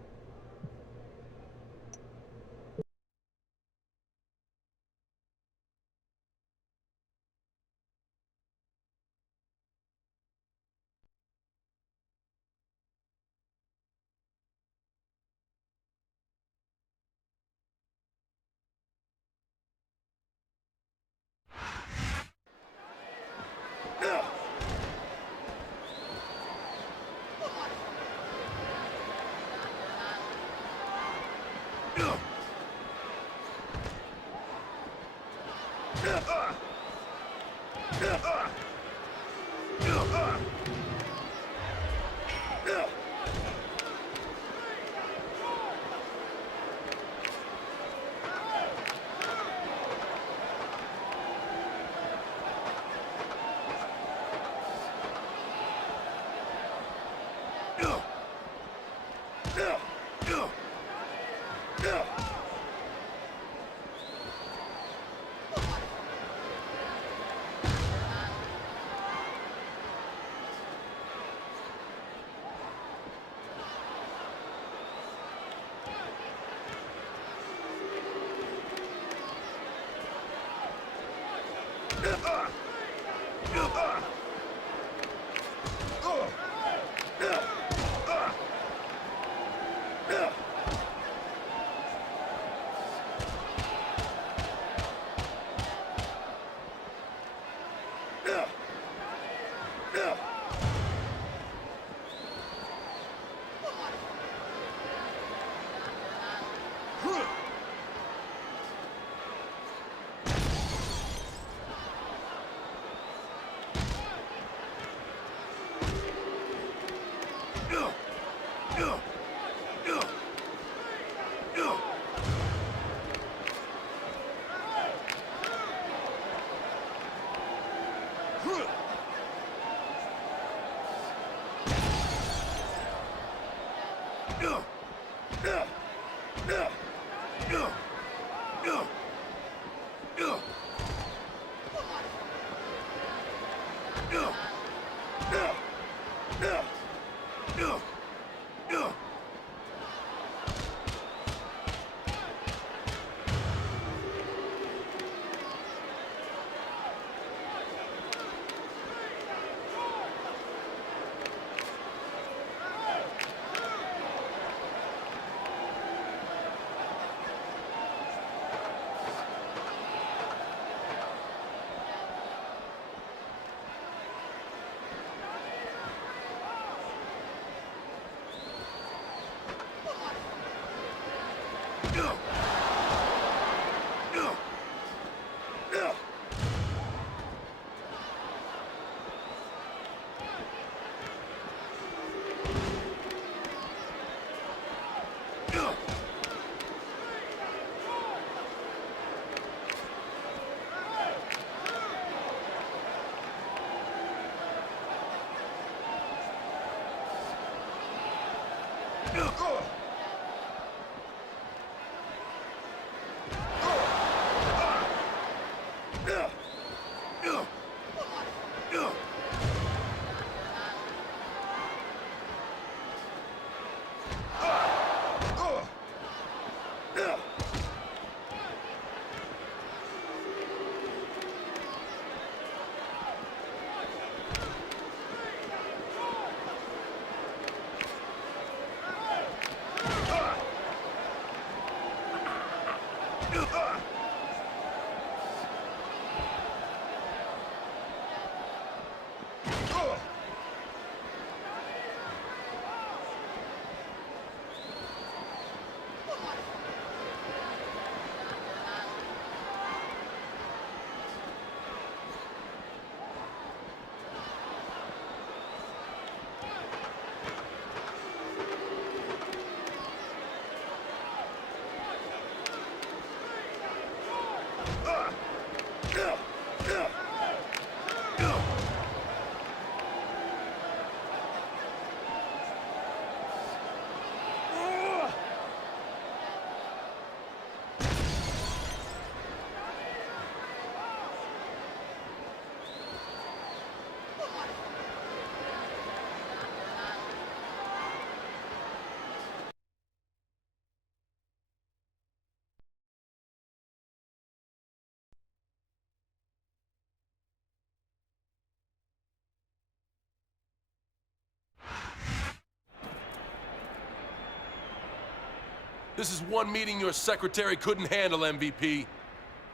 This is one meeting your secretary couldn't handle, MVP.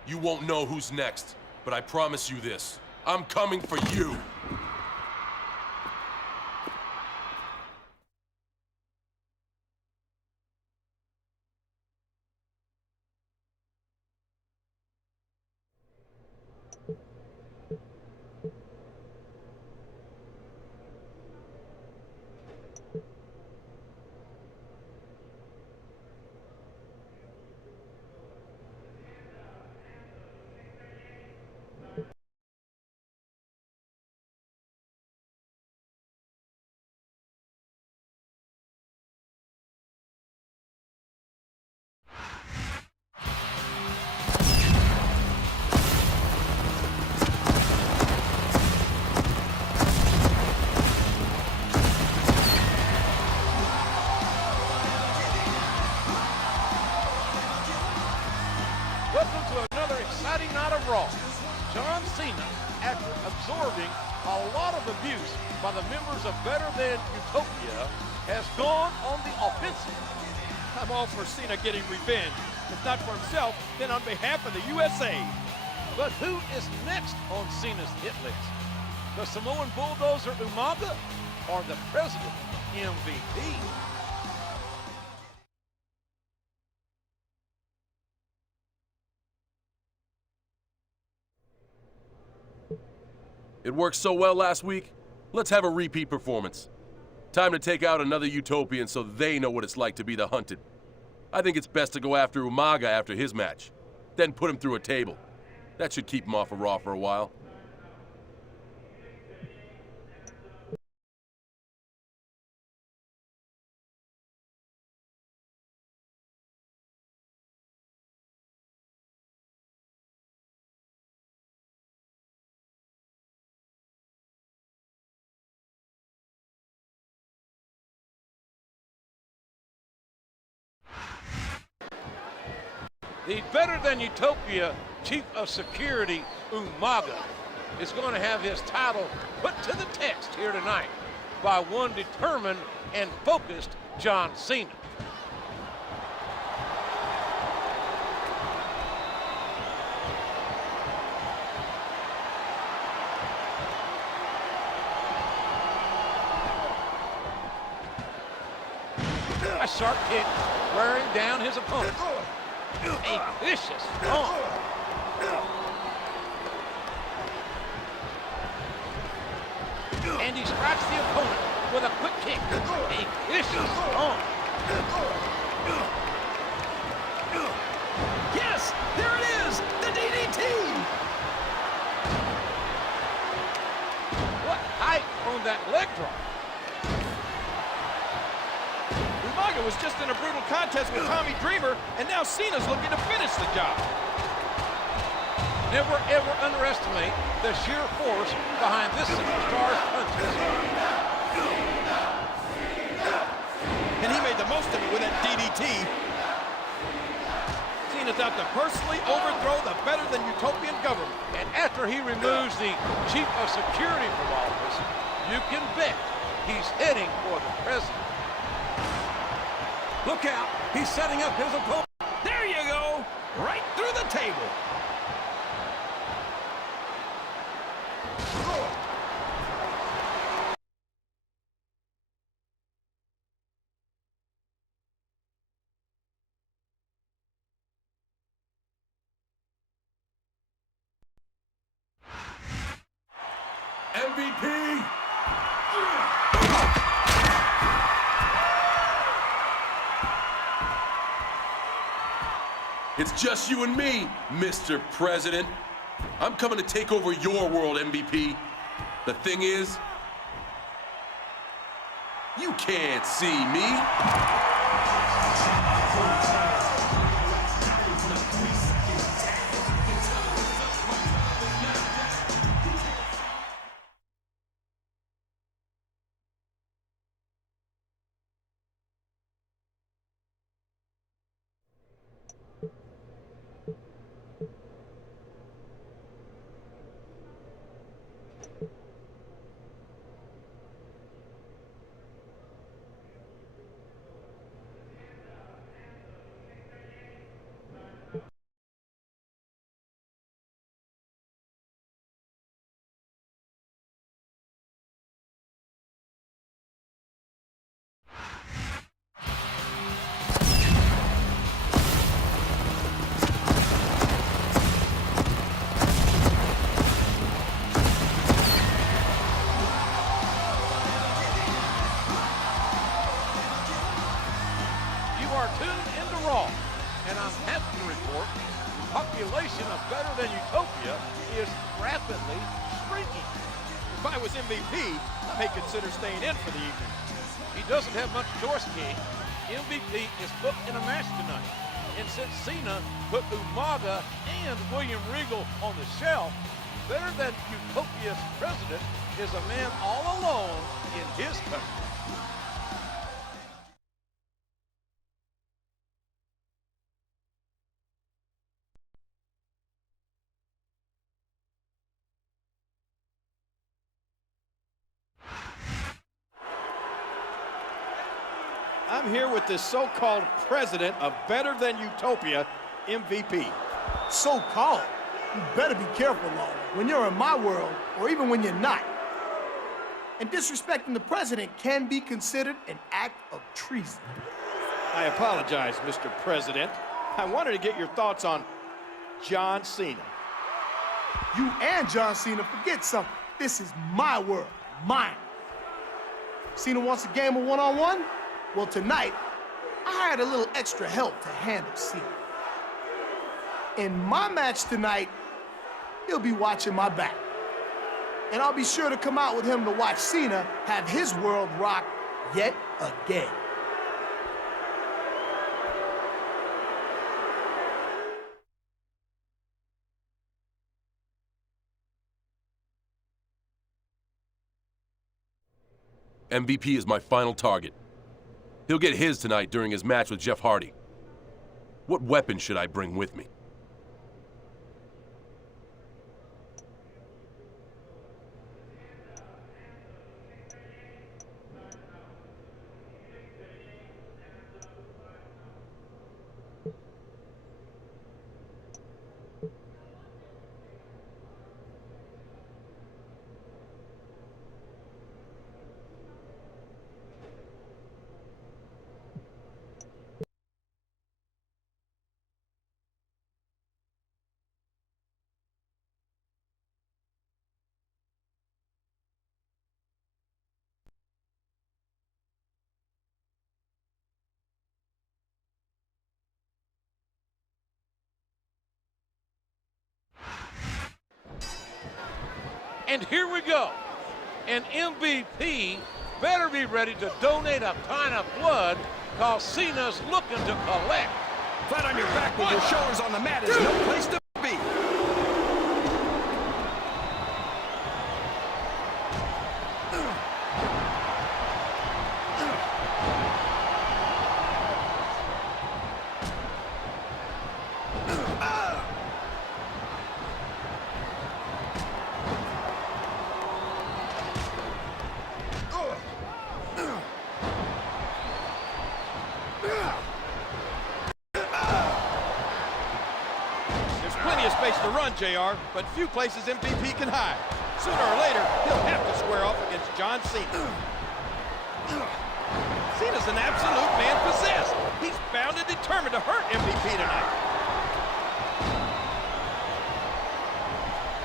You won't know who's next, but I promise you this. I'm coming for you. Welcome to another exciting night of Raw. John Cena, after absorbing a lot of abuse by the members of Better Than Utopia, has gone on the offensive. I'm all for Cena getting revenge. If not for himself, then on behalf of the USA. But who is next on Cena's hit list? The Samoan bulldozer Umaga or the president MVP? It worked so well last week, let's have a repeat performance. Time to take out another Utopian so they know what it's like to be the hunted. I think it's best to go after Umaga after his match, then put him through a table. That should keep him off of Raw for a while. The better-than-Utopia Chief of Security, Umaga, is going to have his title put to the test here tonight by one determined and focused John Cena. A sharp kick wearing down his opponent. A vicious stomp. And he strikes the opponent with a quick kick. A vicious stomp. Yes, there it is, the DDT. What height on that leg drop. Umaga was just in a brutal contest with Tommy Dreamer, and now Cena's looking to finish the job. Never ever underestimate the sheer force behind this superstar's punches. And he made the most of it with that DDT. Cena's out to personally overthrow the better-than-Utopian government. And after he removes the Chief of Security from office, you can bet he's heading for the president. Look out, he's setting up his opponent. There you go, right through the table. MVP! It's just you and me, Mr. President. I'm coming to take over your world, MVP. The thing is, you can't see me. And I'm happy to report the population of Better Than Utopia is rapidly shrinking. If I was MVP, I may consider staying in for the evening. He doesn't have much choice, King. MVP is booked in a match tonight. And since Cena put Umaga and William Regal on the shelf, Better Than Utopia's president is a man all alone in his country. I'm here with this so-called president of Better Than Utopia, MVP. So-called? You better be careful, Lawler, when you're in my world, or even when you're not. And disrespecting the president can be considered an act of treason. I apologize, Mr. President. I wanted to get your thoughts on John Cena. You and John Cena forget something. This is my world, mine. Cena wants a game of one-on-one? Well, tonight, I hired a little extra help to handle Cena. In my match tonight, he'll be watching my back. And I'll be sure to come out with him to watch Cena have his world rocked yet again. MVP is my final target. He'll get his tonight during his match with Jeff Hardy. What weapon should I bring with me? And here we go. An MVP better be ready to donate a pint of blood because Cena's looking to collect. Flat on your back with your shoulders on the mat is no place to be. Space to run, JR, but few places MVP can hide. Sooner or later, he'll have to square off against John Cena. Cena's an absolute man possessed. He's bound and determined to hurt MVP tonight.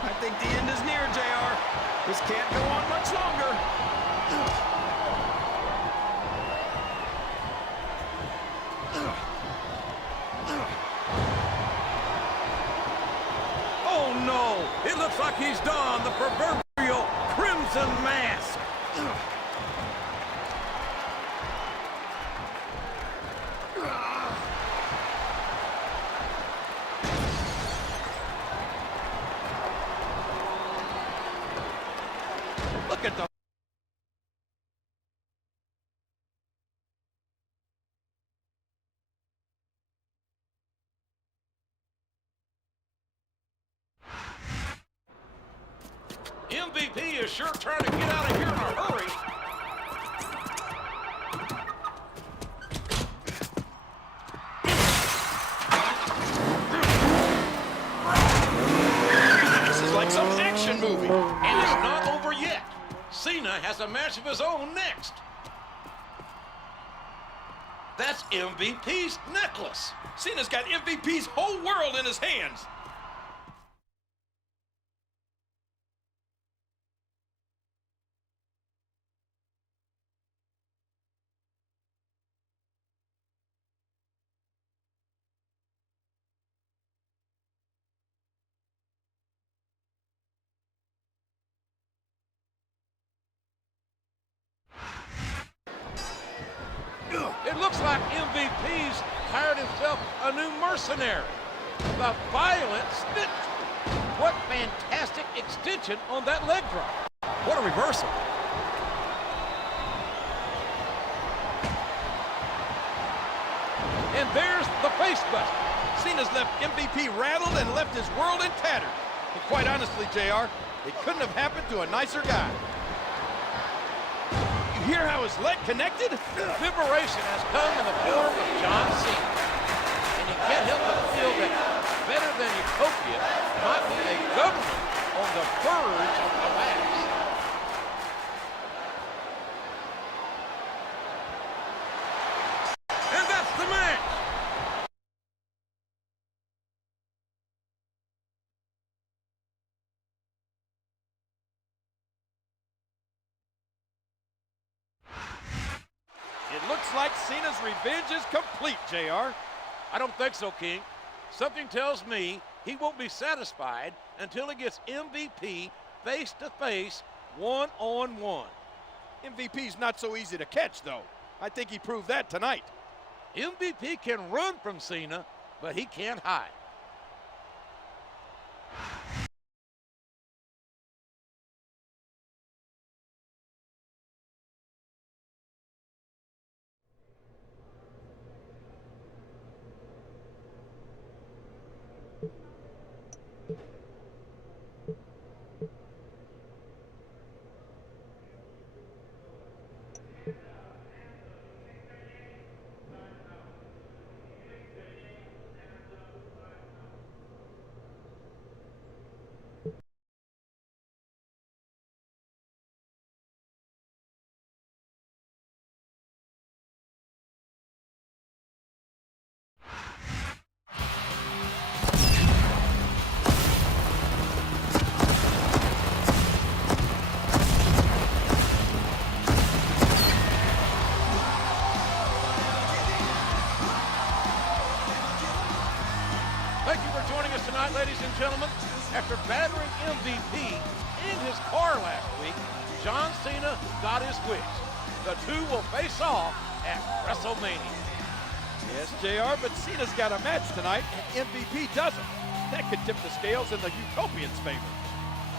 I think the end is near, JR. This can't go on much longer. Oh no! It looks like he's donned the proverbial crimson mask. Look at the MVP is sure trying to get out of here in a hurry. This is like some action movie. And it's not over yet. Cena has a match of his own next. That's MVP's necklace. Cena's got MVP's whole world in his hands. It looks like MVP's hired himself a new mercenary. The Violent Snitch. What fantastic extension on that leg drop. What a reversal. And there's the face buster. Cena's left MVP rattled and left his world in tatters. And quite honestly, JR, it couldn't have happened to a nicer guy. You hear how his leg connected? Liberation has come in the form of John Cena. And you can't help but feel that better than Utopia might be a government on the verge of collapse. And that's the match. It looks like Cena's revenge is complete, JR. I don't think so, King. Something tells me he won't be satisfied until he gets MVP face-to-face, one-on-one. MVP's not so easy to catch, though. I think he proved that tonight. MVP can run from Cena, but he can't hide. Thank you for joining us tonight, ladies and gentlemen. After battering MVP in his car last week, John Cena got his wish. The two will face off at WrestleMania. Yes, JR, but Cena's got a match tonight, and MVP doesn't. That could tip the scales in the Utopians' favor.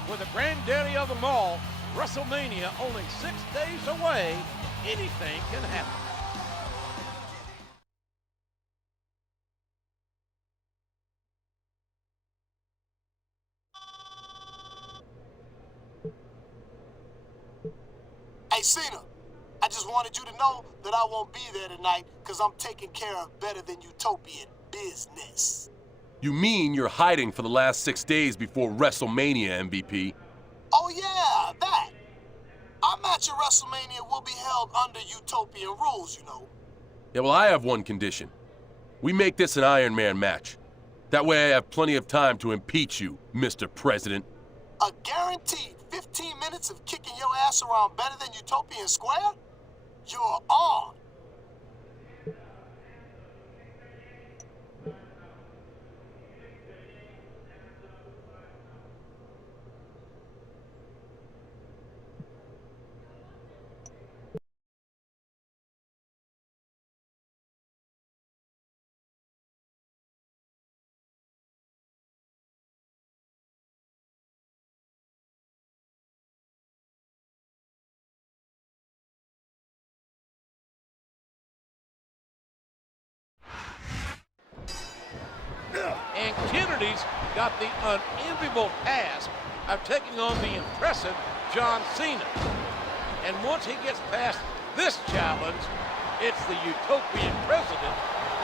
With the granddaddy of them all, WrestleMania only 6 days away, anything can happen. Hey, Cena, I just wanted you to know that I won't be there tonight because I'm taking care of better than utopian business. You mean you're hiding for the last 6 days before WrestleMania, MVP? Oh, yeah, that. Our match at WrestleMania will be held under utopian rules, you know. Yeah, well, I have one condition. We make this an Iron Man match. That way I have plenty of time to impeach you, Mr. President. A guaranteed 15 minutes of kicking your ass around better than Utopian Square? You're on. And Kennedy's got the unenviable task of taking on the impressive John Cena. And once he gets past this challenge, it's the utopian president,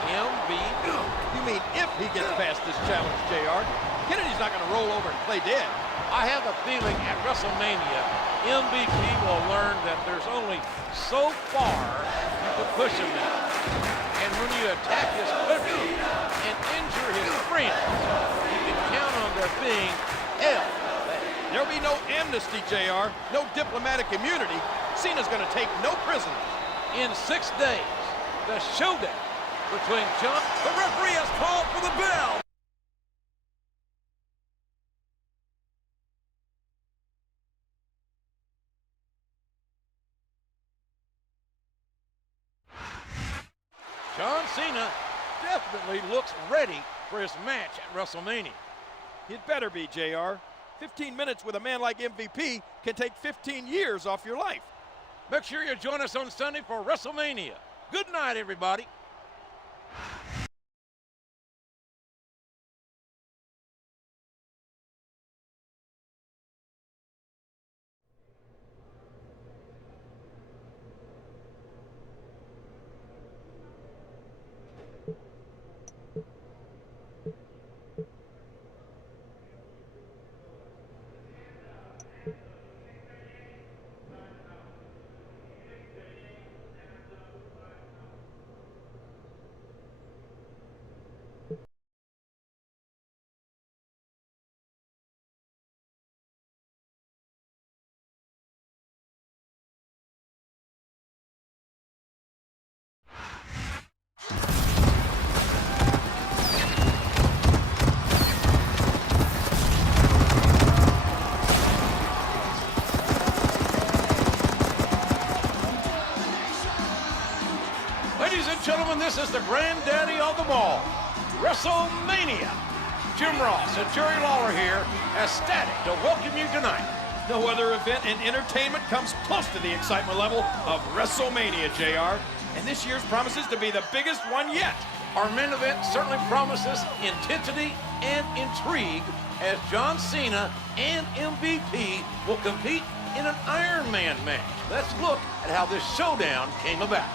MVP. You mean if he gets past this challenge, JR? Kennedy's not going to roll over and play dead. I have a feeling at WrestleMania, MVP will learn that there's only so far you can push him now. And when you attack his country and injure his friends, you can count on there being hell. There'll be no amnesty, JR. No diplomatic immunity. Cena's going to take no prisoners. In 6 days, the showdown between John... The referee has called for the bell. John Cena definitely looks ready for his match at WrestleMania. It better be, JR. 15 minutes with a man like MVP can take 15 years off your life. Make sure you join us on Sunday for WrestleMania. Good night, everybody. Ladies and gentlemen, this is the granddaddy of them all, WrestleMania. Jim Ross and Jerry Lawler here, ecstatic to welcome you tonight. No other event in entertainment comes close to the excitement level of WrestleMania, JR. And this year's promises to be the biggest one yet. Our main event certainly promises intensity and intrigue as John Cena and MVP will compete in an Iron Man match. Let's look at how this showdown came about.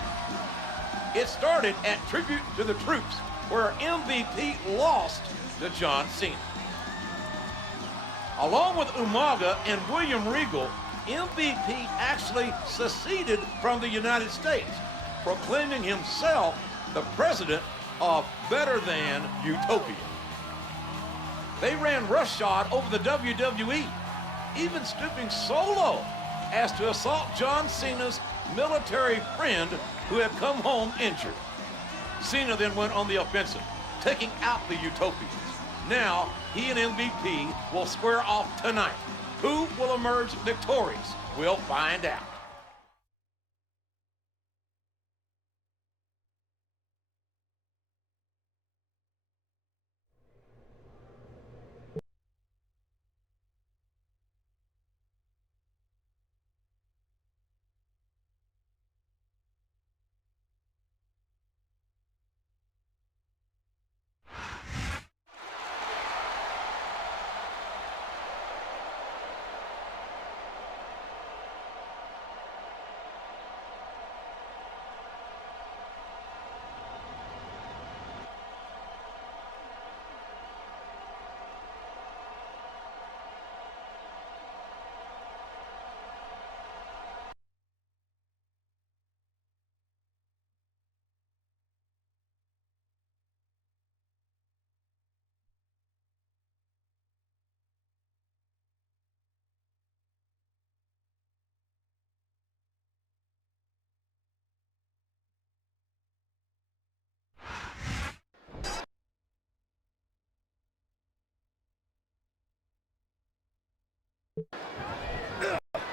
It started at Tribute to the Troops, where MVP lost to John Cena. Along with Umaga and William Regal, MVP actually seceded from the United States, proclaiming himself the president of Better Than Utopia. They ran roughshod over the WWE, even stooping so low as to assault John Cena's military friend who had come home injured. Cena then went on the offensive, taking out the Utopians. Now, he and MVP will square off tonight. Who will emerge victorious? We'll find out.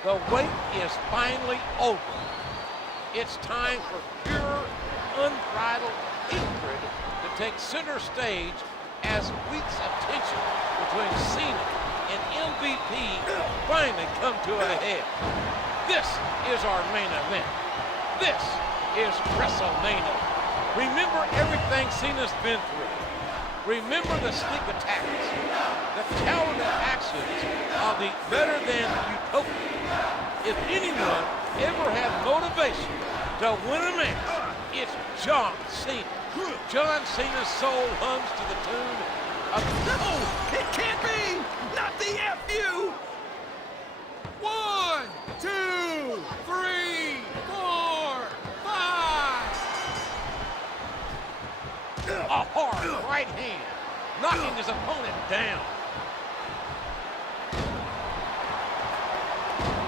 The wait is finally over. It's time for pure, unbridled hatred to take center stage as weeks of tension between Cena and MVP finally come to a head. This is our main event. This is WrestleMania. Remember everything Cena's been through. Remember the sneak attacks, the cowardly actions of the better-than-Utopia. If anyone ever had motivation to win a match, it's John Cena. John Cena's soul hums to the tune of... No! It can't be! Not the FU! 1, 2, 3, 4, 5. A hard right hand, knocking his opponent down.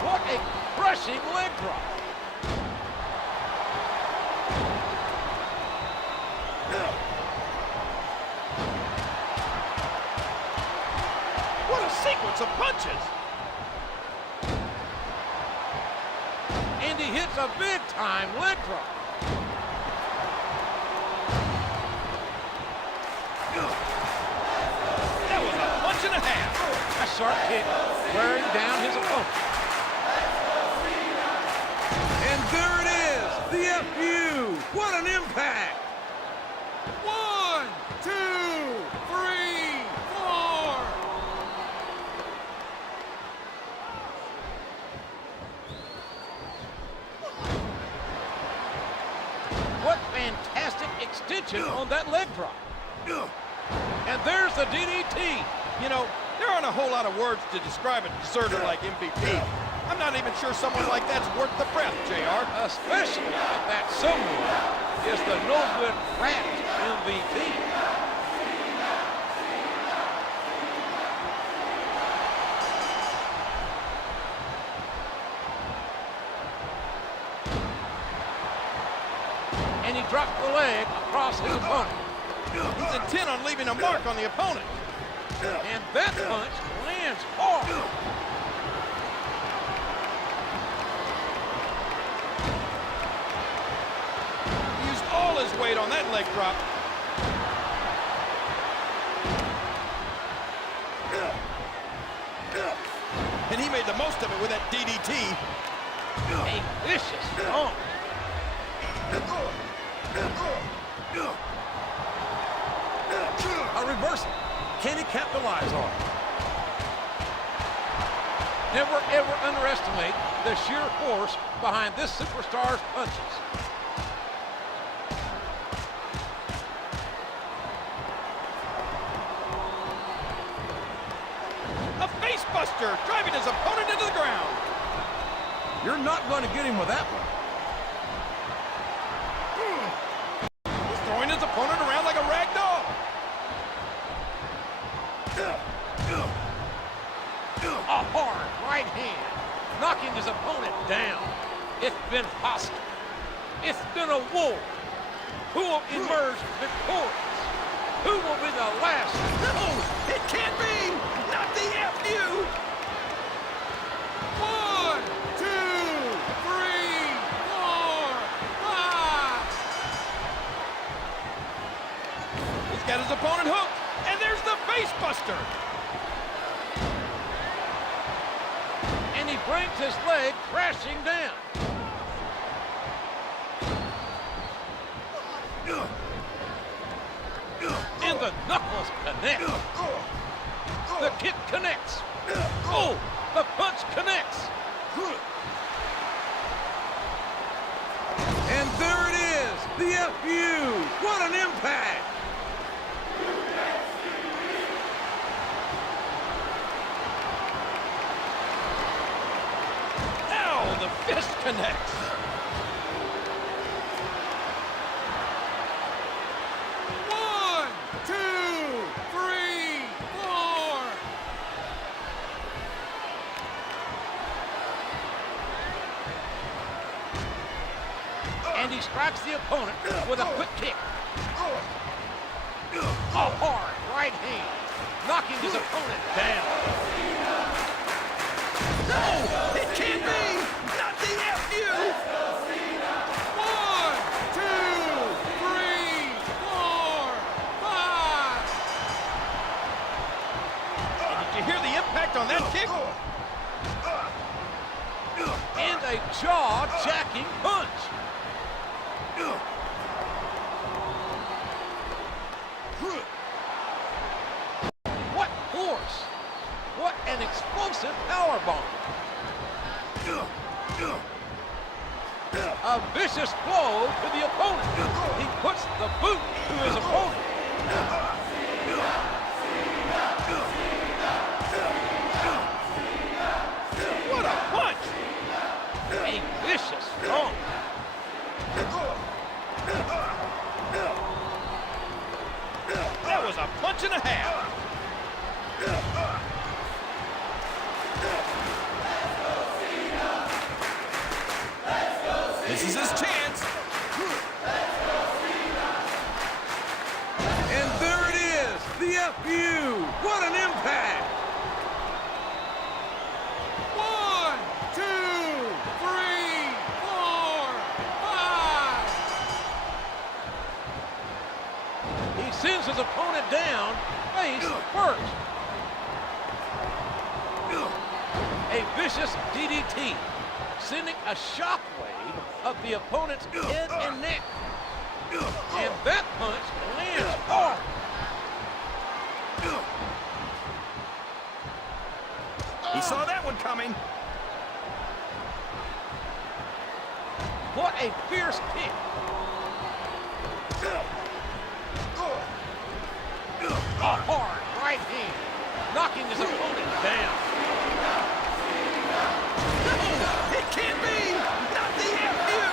What a crushing leg drop. What a sequence of punches! And he hits a big-time leg drop. That was a punch and a half. A sharp kick wearing down his opponent. And there it is, the FU. What an impact. 1, 2, 3, 4. What fantastic extension on that leg drop. And there's the DDT. You know, there aren't a whole lot of words to describe a deserter like MVP. I'm not even sure someone like that's worth the breath, JR. Especially if that someone is the no-good rat MVP. And he dropped the leg across his opponent. He's intent on leaving a mark on the opponent. And that punch lands hard. He used all his weight on that leg drop. And he made the most of it with that DDT. A vicious stomp. A reversal. Can he capitalize on it? Never, ever underestimate the sheer force behind this superstar's punches. A face buster, driving his opponent into the ground. You're not going to get him with that one. He's throwing his opponent around like a rag doll. A hard right hand, knocking his opponent down. It's been hostile. It's been a war. Who will emerge victorious? Who will be the last? No, it can't be. Not the FU. 1, 2, 3, 4, 5. He's got his opponent hooked, and there's the face buster. And he brings his leg crashing down. And the knuckles connect. The kick connects. Oh, the punch connects. And there it is, the FU. What an impact. Ow, the fist connects. One, two, three, four. And he strikes the opponent with a quick kick. A hard right hand, knocking his opponent down. No, it can't be. Not the FU. 1, 2, 3, 4, 5. And did you hear the impact on that kick? And a jaw-jacking punch. What force! What an explosive powerbomb! A vicious blow to the opponent. He puts the boot to his opponent. What a punch! A vicious stomp. That was a punch and a half. This is his chance. And there it is, the FU. What an impact. 1, 2, 3, 4, 5. He sends his opponent down face first. A vicious DDT, sending a shockwave up the opponent's head and neck. And that punch lands hard. He saw that one coming. What a fierce kick. A hard right hand, knocking his opponent down. No, it can't be. Not the FU.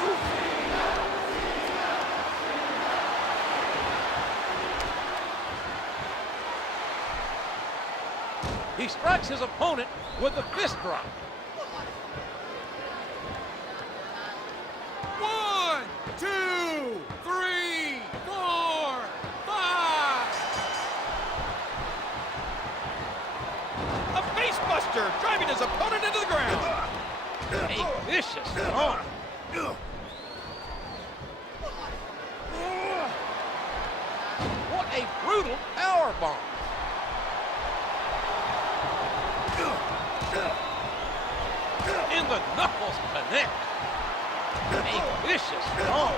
He strikes his opponent with a fist drop. 1, 2, 3, 4, 5. A face buster, driving his opponent into the ground. A vicious stomp. What a brutal powerbomb. And the knuckles connect. A vicious stomp.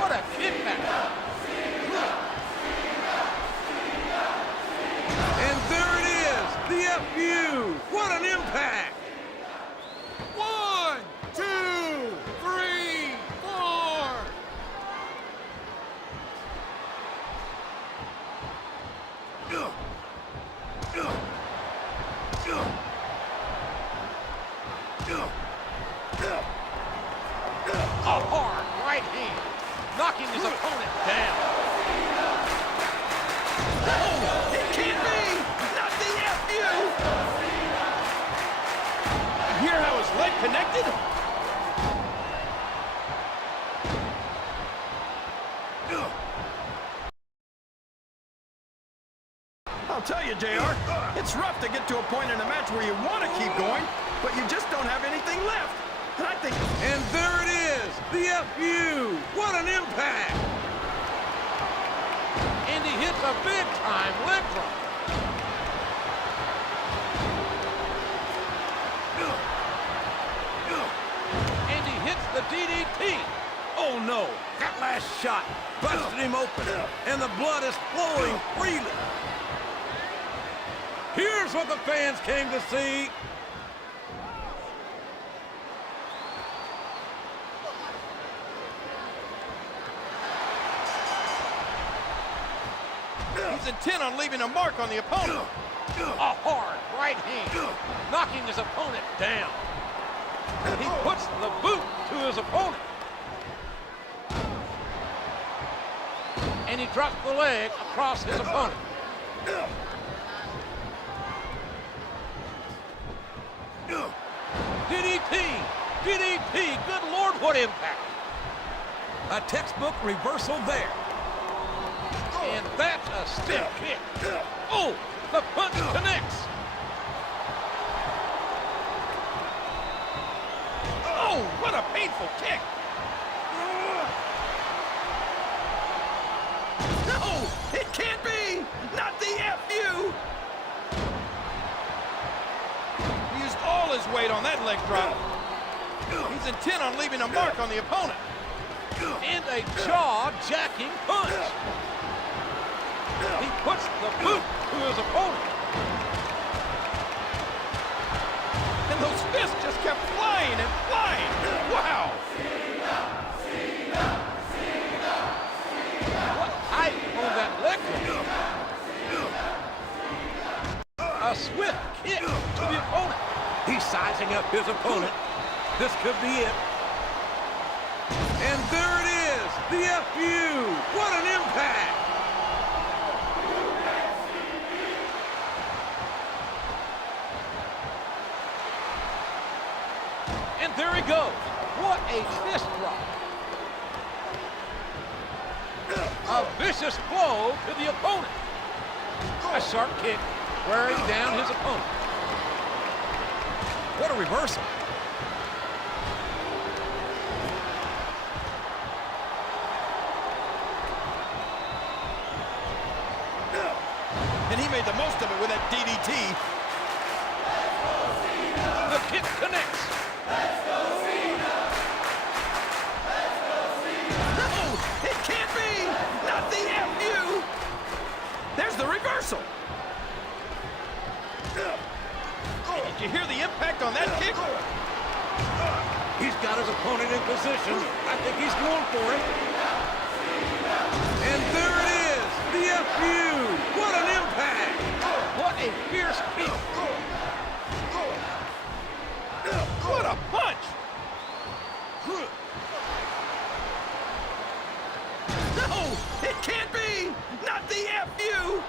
What a kickback. And there it is, the FU. What an impact. 1, 2, 3, 4. A hard right hand, knocking his opponent down. Oh, it can't be. Not the FU. leg connected? I'll tell you, JR, it's rough to get to a point in a match where you want to keep going, but you just don't have anything left. And I think... And there it is, the FU. What an impact. And he hits a big-time leg drop. And he hits the DDT. Oh, no. That last shot busted him open, and the blood is flowing freely. Here's what the fans came to see. He's intent on leaving a mark on the opponent. A hard right hand, knocking his opponent down. He puts the boot to his opponent. And he drops the leg across his opponent. DDT! DDT! Good Lord, what impact! A textbook reversal there. And that's a stiff kick. Oh, the punch connects. Oh, what a painful kick. No, it can't be. Not the FU. He used all his weight on that leg drop. He's intent on leaving a mark on the opponent. And a jaw-jacking punch. He puts the boot to his opponent. And those fists just kept flying and flying. Wow. What height on that leg drop. A swift kick to the opponent. He's sizing up his opponent. This could be it. And there it is, the FU. What an impact. And there he goes. What a fist drop. A vicious blow to the opponent. A sharp kick wearing down his opponent. What a reversal. And he made the most of it with that DDT. The kick connects. No, it can't be. Not the FU. There's the reversal. Hey, did you hear the impact on that kick? He's got his opponent in position. I think he's going for it. And there it is, the FU. What an impact. What a fierce kick. What a punch. No, it can't be. Not the FU.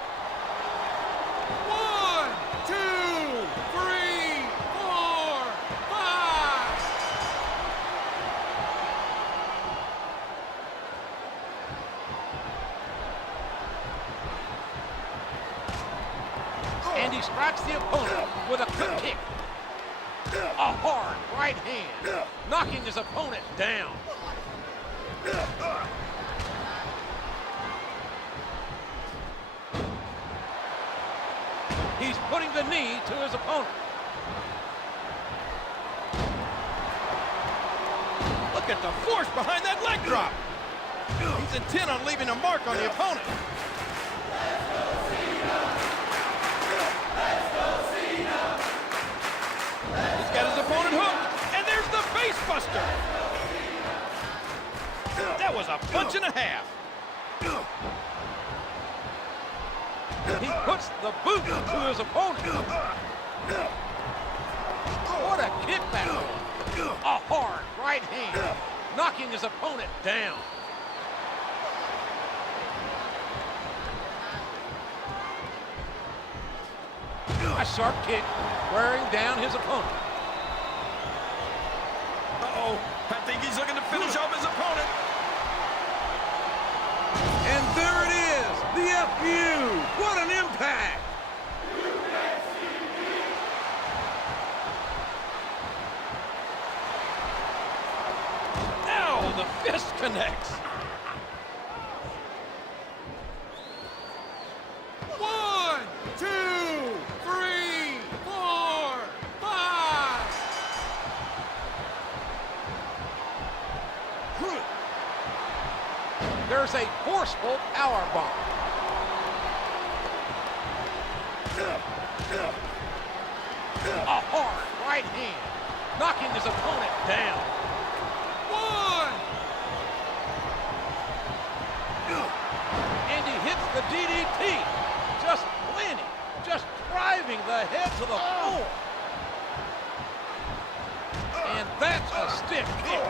1, 2, 3, 4, 5. And he strikes the opponent with a quick kick. A hard right hand, knocking his opponent down. He's putting the knee to his opponent. Look at the force behind that leg drop. He's intent on leaving a mark on the opponent. He's got his opponent hooked, and there's the face buster. That was a punch and a half. He puts the boot to his opponent. What a kick that was. A hard right hand, knocking his opponent down. A sharp kick wearing down his opponent. I think he's looking to finish off his opponent. And there it is, the FU. What an impact. Now the fist connects. 1, 2, 3, 4, 5. There's a forceful power bomb. A hard right hand, knocking his opponent down. 1. And he hits the DDT. Just plenty. Just driving the head to the floor. And that's a stiff kick.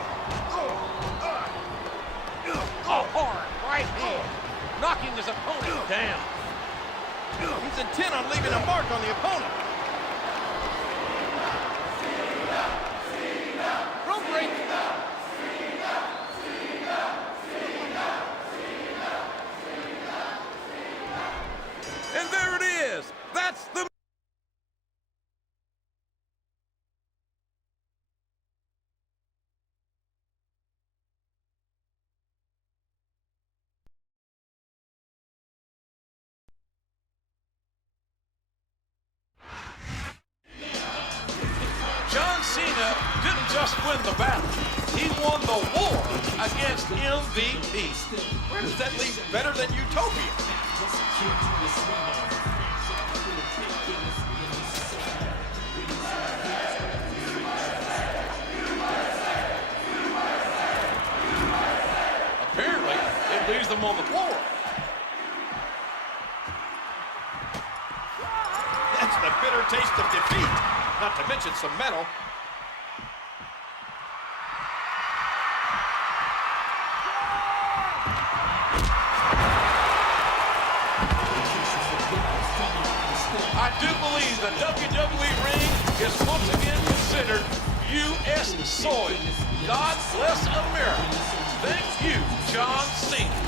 A hard right hand, knocking his opponent down. He's intent on leaving a mark on the opponent. Rope break. And there it is. That's the... John Cena didn't just win the battle. He won the war against MVP. Where does that leave better than Utopia? Apparently, it leaves them on the floor. That's the bitter taste of defeat, not to mention some metal. I do believe the WWE ring is once again considered U.S. soil. God bless America. Thank you, John Cena.